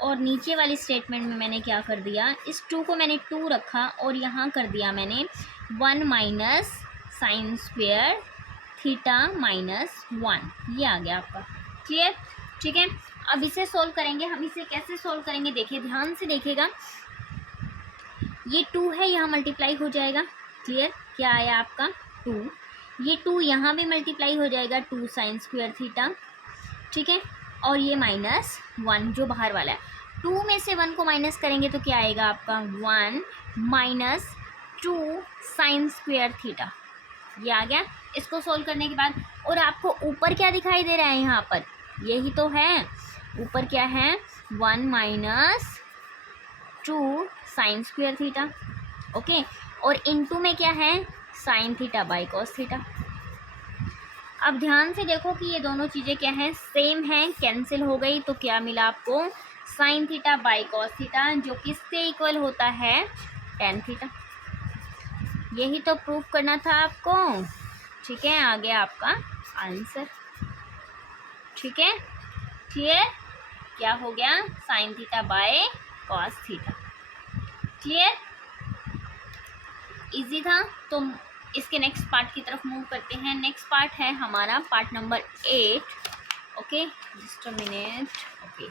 और नीचे वाली स्टेटमेंट में मैंने क्या कर दिया, इस 2 को मैंने 2 रखा और यहाँ कर दिया मैंने 1 minus sign square theta minus 1, ये आ गया आपका, क्लियर, ठीक है। अब इसे सोल्व करेंगे, हम इसे कैसे सोल्व करेंगे, देखिए ध्यान से देखिएगा, ये 2 है यहाँ मल्टीप्लाई हो जाएगा, क्लियर, क्या आया आपका 2, ये 2 यहाँ भी मल्टीप्लाई हो जाएगा 2 साइन स्क्वायर थीटा, ठीक है, और ये माइनस 1 जो बाहर वाला है, 2 में से 1 को माइनस करेंगे तो क्या आएगा आपका 1 माइनस 2 साइन स्क्वायर थीटा, ये आ गया। इसको सोल्व करने के बाद और आपको ऊपर क्या दिखाई दे रहा है, यहाँ पर यही तो है, ऊपर क्या है 1 minus 2 sign square theta, okay, और इनटू में क्या है sine theta by cos theta. अब ध्यान से देखो कि ये दोनों चीज़ें क्या हैं, सेम हैं, कैंसिल हो गई, तो क्या मिला आपको sign theta by cos theta, जो किससे इक्वल होता है टेन थीटा। यही तो प्रूफ करना था आपको, ठीक है, आ गया आपका आंसर, ठीक है, क्लियर, क्या हो गया sign theta by cos theta, clear, easy था। तो इसके नेक्स्ट पार्ट की तरफ मूव करते हैं। नेक्स्ट पार्ट है हमारा part number 8, okay, just a minute, okay,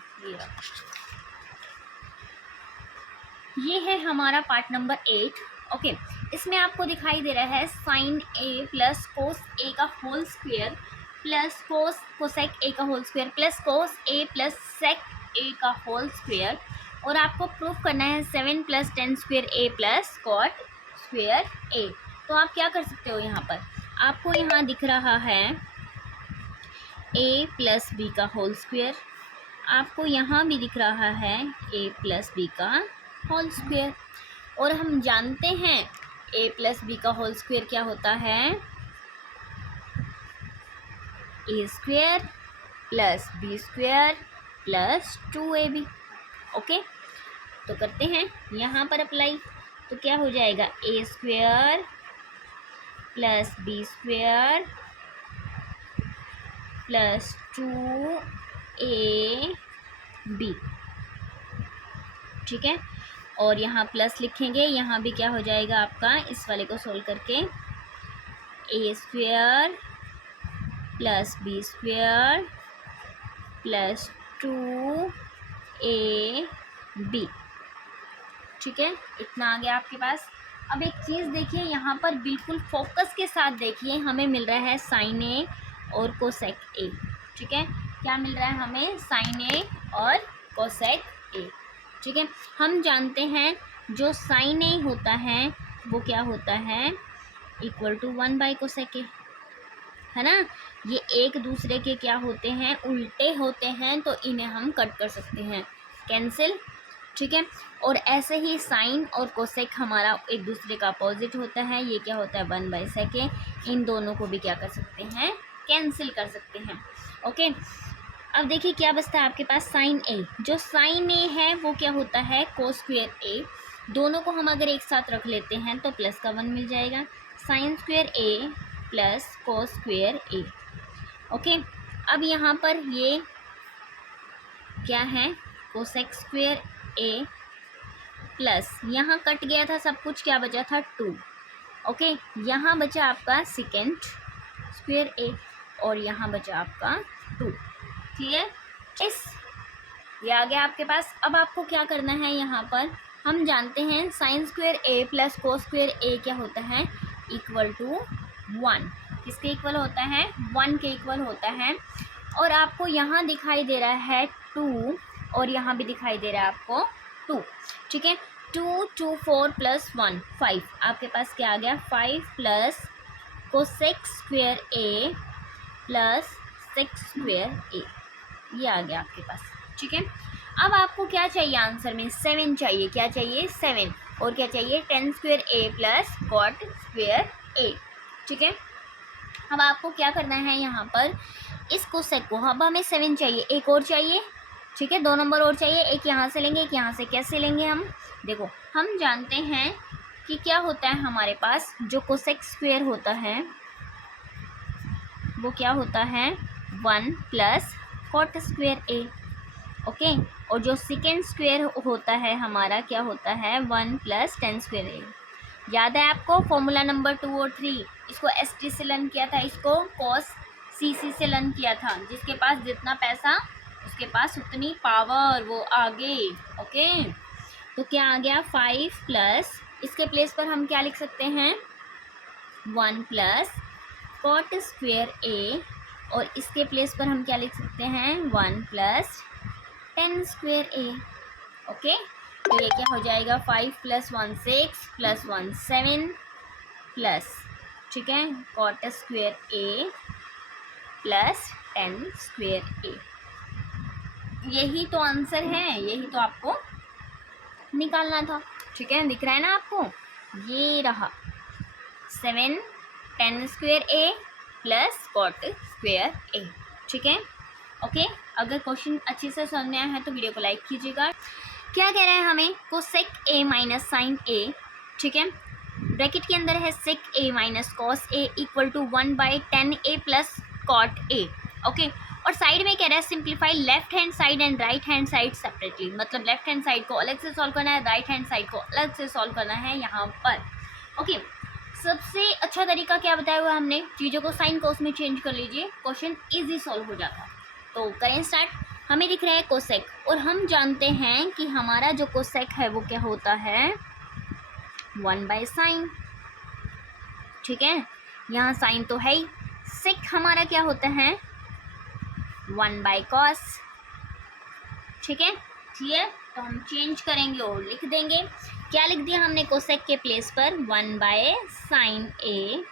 ये है हमारा पार्ट नंबर 8, ओके। इसमें आपको दिखाई दे रहा है sine A plus cos A का whole square plus cos cosec A का whole square plus cos A plus sec A का होल स्क्वायर, और आपको प्रूफ करना है 7 plus 10 square A plus cot square A. तो आप क्या कर सकते हो, यहाँ पर आपको यहाँ दिख रहा है ए प्लस बी का होल स्क्वायर, आपको यहाँ भी दिख रहा है ए प्लस बी का होल स्क्वायर, और हम जानते हैं ए प्लस बी का होल स्क्वायर क्या होता है, A square plus B square plus 2ab, okay. तो करते हैं यहाँ पर अप्लाई, तो क्या हो जाएगा A square plus B square plus 2ab, ठीक है, और यहाँ प्लस लिखेंगे, यहाँ भी क्या हो जाएगा आपका, इस वाले को सोल्व करके A square plus B square plus 2ab, ठीक है, इतना आ गया आपके पास। अब एक चीज़ देखिए, यहाँ पर बिल्कुल फोकस के साथ देखिए, हमें मिल रहा है साइन ए और कोसेक ए, ठीक है, क्या मिल रहा है हमें, साइन ए और कोसेक ए, ठीक है। हम जानते हैं जो साइन ए होता है वो क्या होता है, equal to 1 by cosec A, है ना। ये एक दूसरे के क्या होते हैं, उल्टे होते हैं, तो इन्हें हम कट कर सकते हैं, कैंसिल, ठीक है। और ऐसे ही साइन और कोसेक हमारा एक दूसरे का अपोजिट होता है, ये क्या होता है 1 बाई सेक ए, इन दोनों को भी क्या कर सकते हैं, कैंसिल कर सकते हैं, ओके। अब देखिए क्या बचता है आपके पास, साइन ए, जो साइन ए है वो क्या होता है कोस स्क्वायर ए, दोनों को हम अगर एक साथ रख लेते हैं तो प्लस का 1 मिल जाएगा, sine square A plus cos square A. Okay, अब यहाँ पर ये क्या है, कोसेक स्क्वेयर ए प्लस यहाँ कट गया था सब कुछ, क्या बचा था 2। ओके, यहाँ बचा आपका सेकेंड स्क्वेयर ए और यहाँ बचा आपका 2। क्लियर? इस ये आ गया आपके पास। अब आपको क्या करना है, यहाँ पर हम जानते हैं sine square A plus cos square A क्या होता है, इक्वल टू 1। किसके इक्वल होता है, 1 के इक्वल होता है। और आपको यहाँ दिखाई दे रहा है 2 और यहाँ भी दिखाई दे रहा है आपको 2। ठीक है, 2 2 4 प्लस 1 5। आपके पास क्या आ गया, 5 plus cosec square A plus sec square ए, ये आ गया आपके पास। ठीक है, अब आपको क्या चाहिए आंसर में, 7 चाहिए। क्या चाहिए, 7। और क्या चाहिए, tan square A plus cot square A. ठीक है, अब आपको क्या करना है, यहाँ पर इस कोसेक को, अब हमें 7 चाहिए, एक और चाहिए। ठीक है, 2 नंबर और चाहिए, एक यहाँ से लेंगे, एक यहाँ से। कैसे लेंगे हम, देखो हम जानते हैं कि क्या होता है हमारे पास, जो कोसेक स्क्वेयर होता है वो क्या होता है, 1 प्लस कॉट स्क्वेयर ए। ओके, और जो सेकेंड स्क्वेयर होता है हमारा क्या होता है, 1 प्लस tan स्क्वेयर ए। याद है आपको फॉर्मूला नंबर 2 और 3, इसको ST से लर्न किया था, इसको cos CC से लर्न किया था। जिसके पास जितना पैसा उसके पास उतनी पावर, वो आगे। ओके, तो क्या आ गया, 5 प्लस, इसके प्लेस पर हम क्या लिख सकते हैं, 1 प्लस कॉट स्क्वेयर ए, और इसके प्लेस पर हम क्या लिख सकते हैं, 1 प्लस tan स्क्वेयर ए। ओके, तो ये क्या हो जाएगा, 5 प्लस 1 6 प्लस 1 7 प्लस, ठीक है, cot square A plus tan square ए। यही तो आंसर है, यही तो आपको निकालना था। ठीक है, दिख रहा है ना आपको, ये रहा 7 tan square A plus cot square A. ठीक है, ओके, अगर क्वेश्चन अच्छे से समझ में आया है तो वीडियो को लाइक कीजिएगा। क्या कह रहा है हमें, cosec A minus sine A. ठीक है, ब्रैकेट के अंदर है sec A minus cos A equal to 1/tan A plus cot A. Okay, और साइड में कह रहा है simplify left hand side and right hand side separately. मतलब लेफ्ट हैंड साइड को अलग से सॉल्व करना है, राइट हैंड साइड को अलग से सॉल्व करना है यहाँ पर। ओके, सबसे अच्छा तरीका क्या बताया हुआ हमने, चीज़ों को साइन कोस में चेंज कर लीजिए, क्वेश्चन ईजी सॉल्व हो जाता है। तो करें स्टार्ट। हमें दिख रहा है कोसेक, और हम जानते हैं कि हमारा जो कोसेक है वो क्या होता है, 1/sin। ठीक है, यहाँ साइन तो है ही, सेक हमारा क्या होता है, 1/cos। ठीक है, क्लियर? तो हम चेंज करेंगे और लिख देंगे, क्या लिख दिया हमने कोसेक के प्लेस पर, 1/sin ए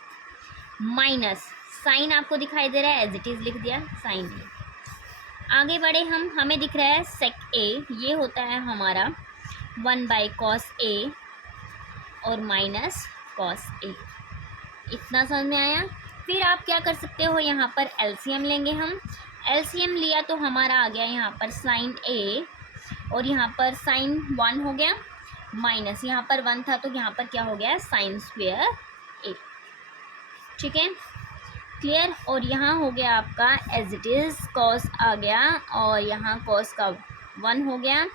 माइनस साइन आपको दिखाई दे रहा है, एज इट इज़ लिख दिया साइन ए। आगे बढ़े हम, हमें दिख रहा है सेक ए, ये होता है हमारा 1/cos ए और माइनस कॉस ए। इतना समझ में आया? फिर आप क्या कर सकते हो, यहाँ पर एलसीएम लेंगे हम। एलसीएम लिया तो हमारा आ गया यहाँ पर साइन ए, और यहाँ पर साइन 1 हो गया, माइनस यहाँ पर 1 था तो यहाँ पर क्या हो गया, साइन स्क्वेयर ए। ठीक है, क्लियर? और यहाँ हो गया आपका एज इट इज़ कॉस आ गया, और यहाँ कॉस का 1 हो गया,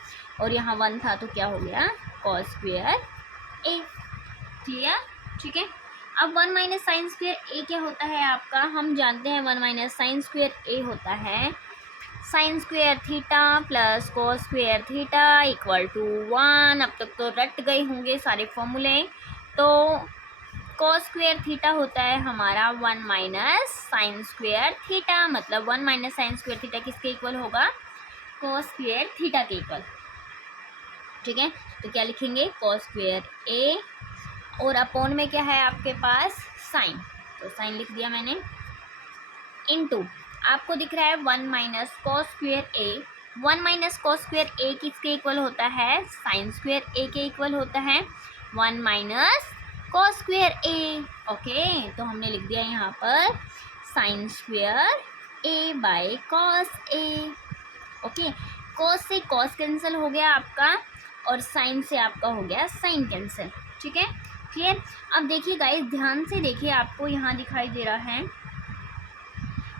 और यहाँ 1 था तो क्या हो गया, कॉस स्क्वेयर ए। क्लियर? ठीक है, अब 1 माइनस साइन स्क्वेयर ए क्या होता है आपका, हम जानते हैं 1 माइनस साइन स्क्वेयर ए होता है sine square theta plus cos square theta equal to 1। अब तक तो रट गए होंगे सारे फॉर्मूले। तो कॉस स्क्वेयर थीटा होता है हमारा 1 माइनस साइन स्क्वेयर थीटा, मतलब 1 माइनस साइन स्क्वेयर थीटा किसके इक्वल होगा, कॉस स्क्वेयर थीटा के इक्वल। ठीक है, तो क्या लिखेंगे, कॉस स्क्वेयर ए, और अपॉन में क्या है आपके पास, साइन, तो साइन लिख दिया मैंने, इनटू आपको दिख रहा है 1 minus cos square A. 1 minus cos square A किसके इक्वल होता है, साइन स्क्वेयर ए के इक्वल होता है, 1 माइनस कॉस स्क्वेयर ए। ओके, तो हमने लिख दिया यहाँ पर sign square A by cos A. Okay, cos से कॉस कैंसिल हो गया आपका, और साइन से आपका हो गया साइन कैंसिल। ठीक है, क्लियर। अब देखिए गाइस, ध्यान से देखिए, आपको यहाँ दिखाई दे रहा है,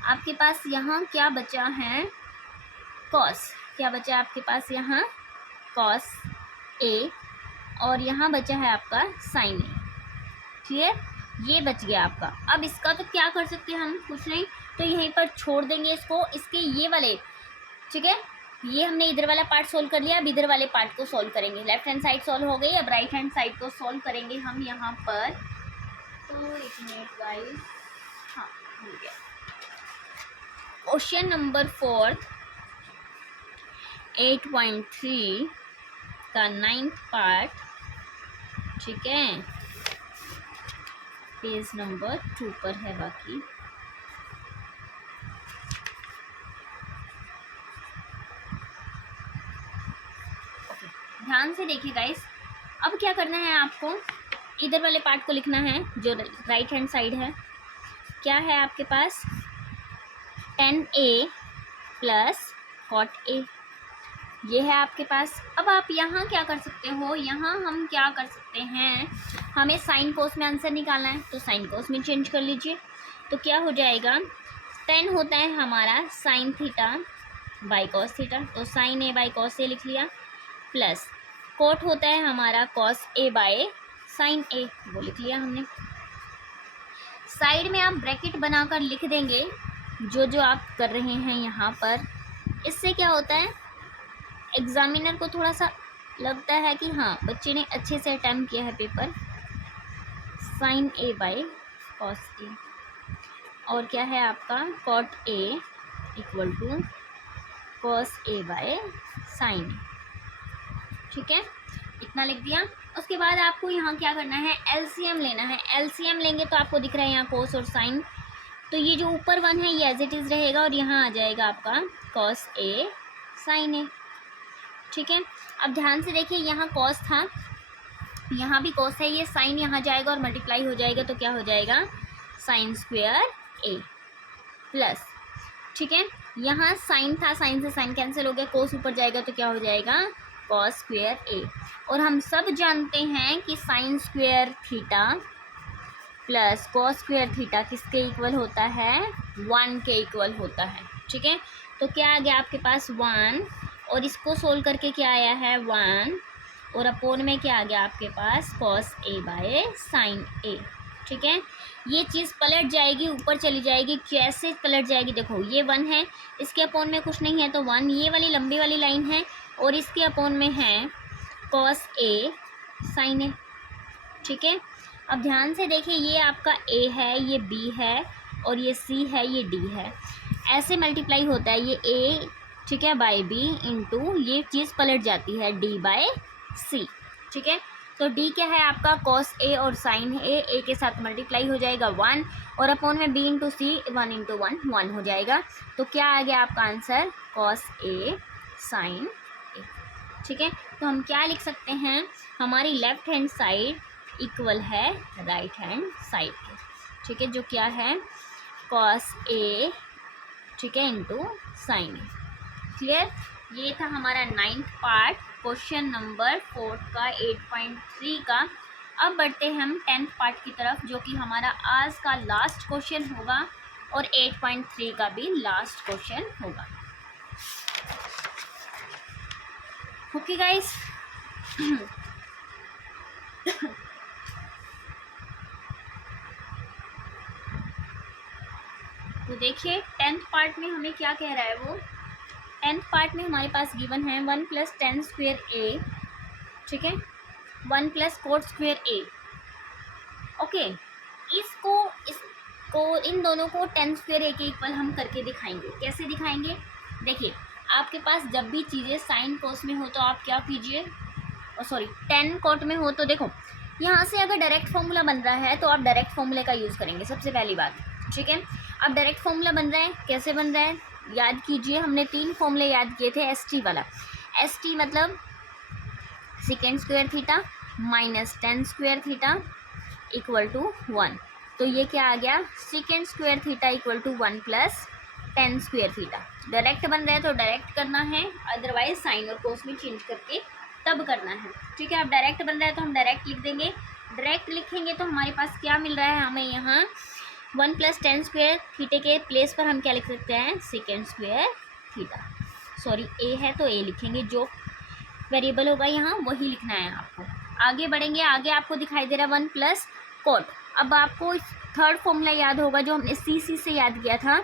आपके पास यहाँ क्या बचा है, कॉस। क्या बचा है आपके पास यहाँ, कॉस ए, और यहाँ बचा है आपका साइन ए। क्लियर, ये बच गया आपका। अब इसका तो क्या कर सकते हैं हम, कुछ नहीं, तो यहीं पर छोड़ देंगे इसको, इसके ये वाले, ठीक है, ये हमने इधर वाला पार्ट सोल्व कर लिया, अब इधर वाले पार्ट को सोल्व करेंगे। लेफ्ट हैंड साइड सोल्व हो गई, अब राइट हैंड साइड को सोल्व करेंगे हम यहाँ पर। तो एक मिनट गाइस, हाँ हो गया। क्वेश्चन नंबर 4 8.3 का 9th पार्ट, ठीक है, पेज नंबर 2 पर है बाकी। ध्यान से देखिए गाइस, अब क्या करना है आपको, इधर वाले पार्ट को लिखना है जो राइट हैंड साइड है। क्या है आपके पास, tan A plus cot A, ये है आपके पास। अब आप यहाँ क्या कर सकते हो, यहाँ हम क्या कर सकते हैं, हमें साइन कोस में आंसर निकालना है, तो साइन कोस में चेंज कर लीजिए। तो क्या हो जाएगा, tan होता है हमारा sine theta by cos theta, तो साइन ए बाई कॉस ए लिख लिया, प्लस कोट होता है हमारा कॉस ए बाय साइन ए, वो लिख लिया हमने। साइड में आप ब्रैकेट बनाकर लिख देंगे जो जो आप कर रहे हैं यहाँ पर। इससे क्या होता है, एग्जामिनर को थोड़ा सा लगता है कि हाँ बच्चे ने अच्छे से अटेम्प्ट किया है paper. Sine A by cos A, और क्या है आपका cot A equal to cos A by sine, ठीक है, इतना लिख दिया। उसके बाद आपको यहाँ क्या करना है, एलसीएम लेना है। एलसीएम लेंगे तो आपको दिख रहा है यहाँ कोस और साइन, तो ये जो ऊपर 1 है ये एज इट इज़ रहेगा, और यहाँ आ जाएगा आपका कॉस ए साइन ए, ठीक है। अब ध्यान से देखिए, यहाँ कॉस था, यहाँ भी कॉस है, ये साइन यहाँ जाएगा और मल्टीप्लाई हो जाएगा, तो क्या हो जाएगा, साइन स्क्वेयर ए प्लस, ठीक है, यहाँ साइन था, साइन से साइन कैंसिल हो गया, कोस ऊपर जाएगा तो क्या हो जाएगा, कॉस स्क्वेयर ए। और हम सब जानते हैं कि sign square theta plus cos square theta किसके इक्वल होता है, 1 के इक्वल होता है, ठीक है। तो क्या आ गया आपके पास 1, और इसको सोल्व करके क्या आया है 1, और अपोन में क्या आ गया आपके पास cos A by sign A, ठीक है। ये चीज़ पलट जाएगी, ऊपर चली जाएगी, कैसे पलट जाएगी, देखो ये 1 है, इसके अपोन में कुछ नहीं है तो 1, ये वाली लंबी वाली लाइन है, और इसके अपोन में है कॉस ए साइन ए, ठीक है। अब ध्यान से देखिए, ये आपका ए है, ये बी है, और ये सी है, ये डी है, ऐसे मल्टीप्लाई होता है ये ए, ठीक है, बाय बी इंटू ये चीज़ पलट जाती है डी बाय सी, ठीक है। तो डी क्या है आपका कॉस ए और साइन ए के साथ मल्टीप्लाई हो जाएगा 1, और अपोन में बी इंटू सी 1 इंटू 1 1 हो जाएगा, तो क्या आ गया आपका answer cos A sign A, ठीक है। तो हम क्या लिख सकते हैं, हमारी लेफ्ट हैंड साइड इक्वल है राइट हैंड साइड के, ठीक है, जो क्या है कॉस ए, ठीक है, इंटू साइन ए। क्लियर, ये था हमारा 9th पार्ट क्वेश्चन नंबर 4 का 8.3 का। अब बढ़ते हैं हम 10th पार्ट की तरफ, जो कि हमारा आज का लास्ट क्वेश्चन होगा और 8.3 का भी लास्ट क्वेश्चन होगा। ओके गाइस, तो देखिए 10th पार्ट में हमें क्या कह रहा है वो, 10th पार्ट में हमारे पास गिवन है 1 प्लस tan स्क्वेयर ए, ठीक है, 1 प्लस कोट स्क्वेयर ए। ओके, इसको इन दोनों को tan स्क्वेयर ए के इक्वल हम करके दिखाएंगे। कैसे दिखाएंगे, देखिए आपके पास जब भी चीज़ें साइन कोस में हो तो आप क्या कीजिए, सॉरी tan कोट में हो तो देखो यहाँ से अगर डायरेक्ट फॉर्मूला बन रहा है तो आप डायरेक्ट फॉर्मूले का यूज़ करेंगे सबसे पहली बात, ठीक है। अब डायरेक्ट फॉर्मूला बन रहा है, कैसे बन रहा है याद कीजिए, हमने 3 फॉर्मूले याद किए थे। एस टी वाला, एस टी मतलब second square theta minus tan square theta equal to 1, तो ये क्या आ गया सेकेंड square theta equal to 1 plus tan square theta. Direct बन रहा है तो डायरेक्ट करना है, अदरवाइज साइन और कोस में चेंज करके तब करना है, ठीक है। अब डायरेक्ट बन रहा है तो हम डायरेक्ट लिख देंगे, डायरेक्ट लिखेंगे तो हमारे पास क्या मिल रहा है हमें यहाँ 1 + tan स्क्वायर थीटा के प्लेस पर हम क्या लिख सकते हैं सेकेंड स्क्वायर थीटा। सॉरी ए है तो ए लिखेंगे, जो वेरिएबल होगा यहाँ वही लिखना है आपको। आगे बढ़ेंगे, आगे आपको दिखाई दे रहा है 1 + cot। अब आपको थर्ड फॉर्मूला याद होगा जो हमने सी से याद किया था,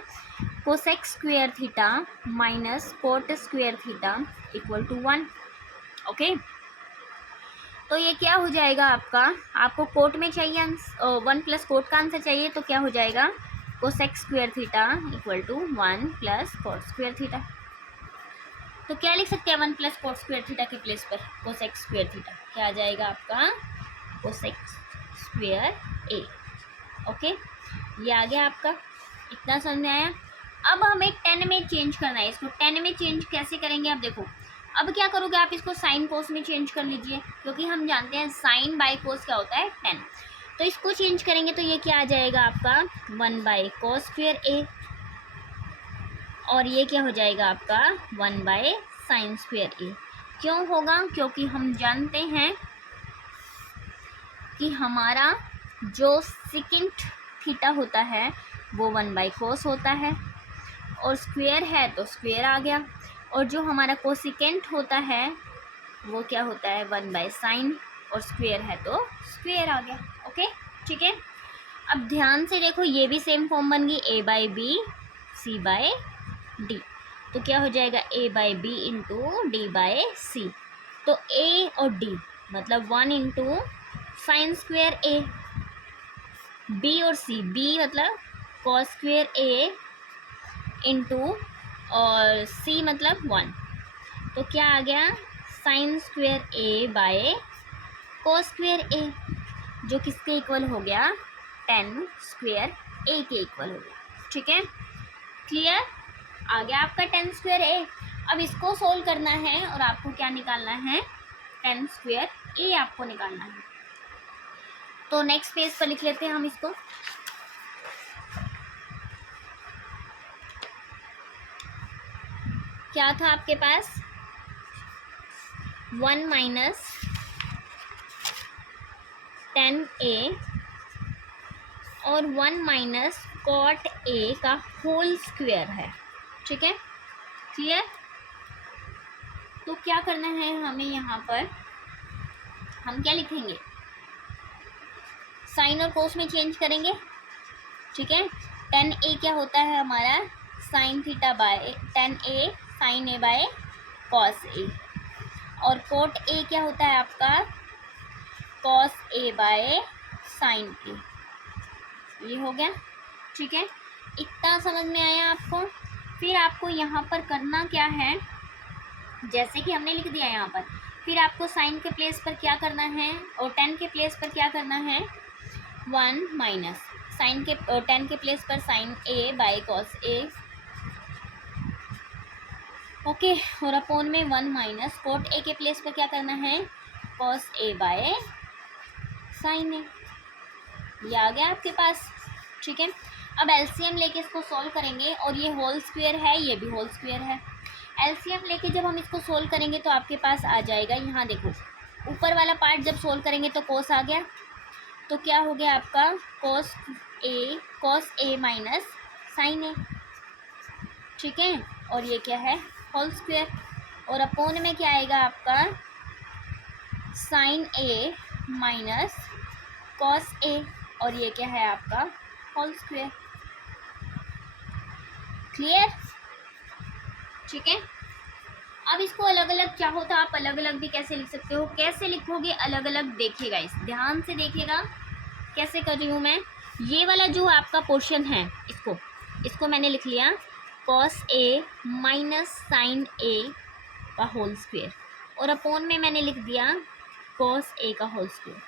cosec square theta minus cot square theta equal to 1। Okay, तो ये क्या हो जाएगा आपका, आपको कोट में चाहिए 1 + कोट का आंसर चाहिए, तो क्या हो जाएगा cosec square theta equal to 1 + coat square theta. तो क्या लिख सकते हैं 1 + कोट स्क्वायर थीटा के प्लेस पर कोसेक स्क्वायर थीटा, क्या आ जाएगा आपका कोसेक स्क्वायर ए। ओके, ये आ गया आपका, इतना समझ में आया। अब हमें 10 में चेंज करना है इसको। 10 में चेंज कैसे करेंगे, अब देखो, अब क्या करोगे आप इसको साइन कोस में चेंज कर लीजिए, क्योंकि हम जानते हैं साइन बाय कोस क्या होता है 10। तो इसको चेंज करेंगे तो ये क्या आ जाएगा आपका 1 / कोस स्क्वायर ए, और ये क्या हो जाएगा आपका 1 / साइन स्क्वायर ए। क्यों होगा, क्योंकि हम जानते हैं कि हमारा जो सेकेंड थीटा होता है वो 1 / कोस होता है, और स्क्वायर है तो स्क्वायर आ गया, और जो हमारा कोसिकेंट होता है वो क्या होता है 1 / साइन, और स्क्वायर है तो स्क्वायर आ गया। ओके, ठीक है। अब ध्यान से देखो, ये भी सेम फॉर्म बन गई a/b c/d। तो क्या हो जाएगा a/b × d/c। तो a और d मतलब 1 × साइन स्क्वायर a, b और c, b मतलब कॉस स्क्वायर a इंटू और c मतलब 1। तो क्या आ गया sign square a / cos square a, जो किसके इक्वल हो गया tan स्क्वायर a के इक्वल हो गया। ठीक है, क्लियर, आ गया आपका tan स्क्वायर a। अब इसको सोल्व करना है और आपको क्या निकालना है tan स्क्वायर a आपको निकालना है। तो नेक्स्ट पेज पर लिख लेते हैं हम इसको। क्या था आपके पास 1 - tan a और 1 - cot a का होल स्क्वायर है। ठीक है, क्लियर। तो क्या करना है हमें, यहाँ पर हम क्या लिखेंगे साइन और कोस में चेंज करेंगे। ठीक है, tan a क्या होता है हमारा sine theta by tan a sine a by cos a, और कोट a क्या होता है आपका cos a by sine a। ये हो गया। ठीक है, इतना समझ में आया आपको। फिर आपको यहाँ पर करना क्या है, जैसे कि हमने लिख दिया यहाँ पर, फिर आपको साइन के प्लेस पर क्या करना है और tan के प्लेस पर क्या करना है 1 माइनस साइन के tan के प्लेस पर sine a by cos a। Okay, और अपॉन में 1 माइनस कोट a के प्लेस पर क्या करना है cos a by sine a। ये आ गया आपके पास। ठीक है, अब एलसीएम लेके इसको सॉल्व करेंगे, और ये होल स्क्वायर है, ये भी होल स्क्वायर है। एलसीएम लेके जब हम इसको सोल्व करेंगे तो आपके पास आ जाएगा, यहाँ देखो ऊपर वाला पार्ट जब सोल्व करेंगे तो कोस आ गया, तो क्या हो गया आपका cos A minus sine A. ठीक है, और ये क्या है होल स्क्वायर, और अपॉन में क्या आएगा आपका sign A minus cos A, और ये क्या है आपका होल स्क्वायर। क्लियर, ठीक है। अब इसको अलग अलग चाहो तो आप अलग अलग भी कैसे लिख सकते हो, कैसे लिखोगे अलग अलग देखिएगा, इस ध्यान से देखिएगा कैसे कर रही हूँ मैं। ये वाला जो आपका पोर्शन है इसको मैंने लिख लिया cos A minus sine A का होल स्क्वायर, और अपॉन में मैंने लिख दिया कॉस ए का होल स्क्वायर,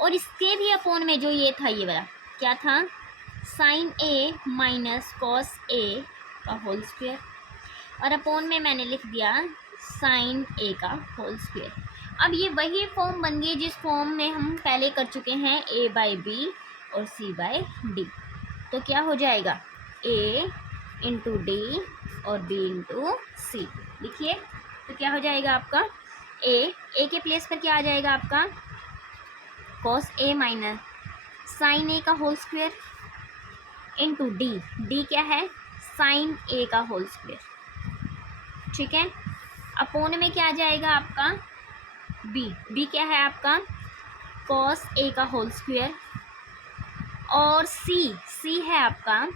और इसके भी अपॉन में जो ये था ये वाला क्या था sign A minus cos A का होल स्क्वायर, और अपॉन में मैंने लिख दिया साइन ए का होल स्क्वायर। अब ये वही फॉर्म बन गई जिस फॉर्म में हम पहले कर चुके हैं a/b और c/d। तो क्या हो जाएगा a × d और b × c। लिखिए, तो क्या हो जाएगा आपका a के प्लेस पर क्या आ जाएगा आपका cos A minus sine A का whole square into D, D क्या है साइन ए का होल स्क्वायर, ठीक है। अपोन में क्या आ जाएगा आपका बी, बी क्या है आपका कॉस ए का होल स्क्वायर, और सी, सी है आपका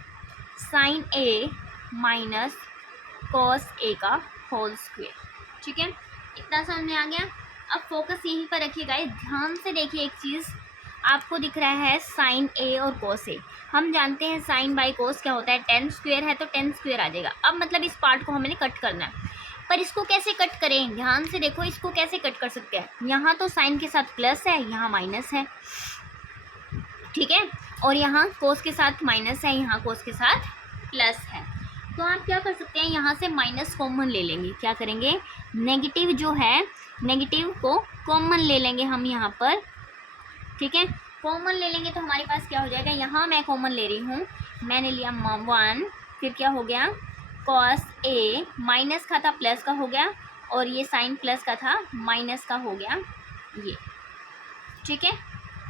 sign A minus cos A का होल स्क्वायर, ठीक है। इतना समझ में आ गया। अब फोकस यहीं पर रखिएगा, ध्यान से देखिए एक चीज़, आपको दिख रहा है साइन ए और कॉस ए, हम जानते हैं साइन बाई कॉस क्या होता है, टेन स्क्वायर है तो टेन स्क्वायर आ जाएगा। अब मतलब इस पार्ट को हमने कट करना है, पर इसको कैसे कट करें, ध्यान से देखो, इसको कैसे कट कर सकते हैं। यहाँ तो साइन के साथ प्लस है, यहाँ माइनस है, ठीक है, और यहाँ कोस के साथ माइनस है, यहाँ कोस के साथ प्लस है। तो आप क्या कर सकते हैं, यहाँ से माइनस कॉमन ले लेंगे, क्या करेंगे, नेगेटिव जो है नेगेटिव को कॉमन ले लेंगे हम यहाँ पर, ठीक है। कॉमन ले लेंगे तो हमारे पास क्या हो जाएगा, यहाँ मैं कॉमन ले रही हूँ, मैंने लिया 1, फिर क्या हो गया कॉस ए, माइनस का था प्लस का हो गया, और ये साइन प्लस का था माइनस का हो गया ये, ठीक है,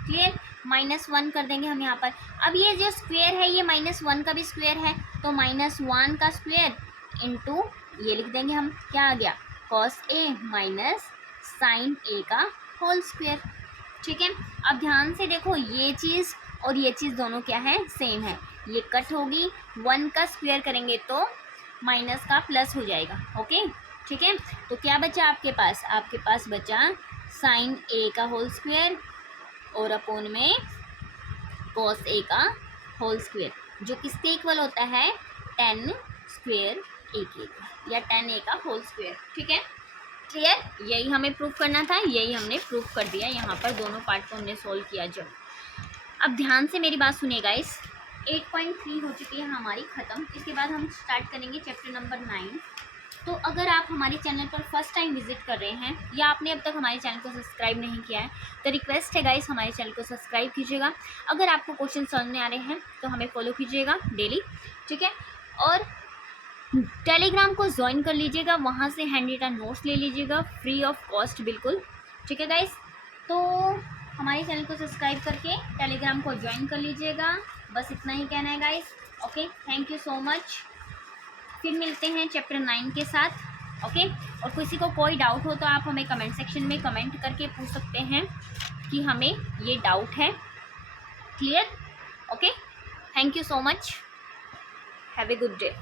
क्लियर। -1 कर देंगे हम यहाँ पर। अब ये जो स्क्वायर है ये -1 का भी स्क्वायर है, तो -1 का स्क्वायर इंटू ये लिख देंगे हम, क्या आ गया cos A minus sine A का होल स्क्वायर, ठीक है। अब ध्यान से देखो, ये चीज़ और ये चीज़ दोनों क्या है सेम है, ये कट होगी, 1 का स्क्वायर करेंगे तो माइनस का प्लस हो जाएगा, ओके, ठीक है। तो क्या बचा आपके पास, आपके पास बचा साइन ए का होल स्क्वायर और अपोन में कॉस ए का होल स्क्वायर, जो किसके इक्वल होता है 10 स्क्वायर ए के, या 10 ए का होल स्क्वायर, ठीक है, क्लियर। यही हमें प्रूफ करना था, यही हमने प्रूफ कर दिया, यहाँ पर दोनों पार्ट को हमने सोल्व किया। जब अब ध्यान से मेरी बात सुनिएगा, इस 8.3 हो चुकी है हमारी ख़त्म। इसके बाद हम स्टार्ट करेंगे चैप्टर नंबर 9। तो अगर आप हमारे चैनल पर फर्स्ट टाइम विजिट कर रहे हैं या आपने अब तक हमारे चैनल को सब्सक्राइब नहीं किया है, तो रिक्वेस्ट है गाइस हमारे चैनल को सब्सक्राइब कीजिएगा। अगर आपको क्वेश्चन समझ में आ रहे हैं तो हमें फॉलो कीजिएगा डेली, ठीक है। और टेलीग्राम को ज्वाइन कर लीजिएगा, वहाँ से हैंड रिटन नोट्स ले लीजिएगा फ्री ऑफ कॉस्ट, बिल्कुल, ठीक है गाइस। तो हमारे चैनल को सब्सक्राइब करके टेलीग्राम को ज्वाइन कर लीजिएगा, बस इतना ही कहना है guys. Okay, thank you so much. फिर मिलते हैं चैप्टर 9 के साथ, ओके। और किसी को कोई डाउट हो तो आप हमें कमेंट सेक्शन में कमेंट करके पूछ सकते हैं कि हमें ये डाउट है, clear, okay. Thank you so much, have a good day.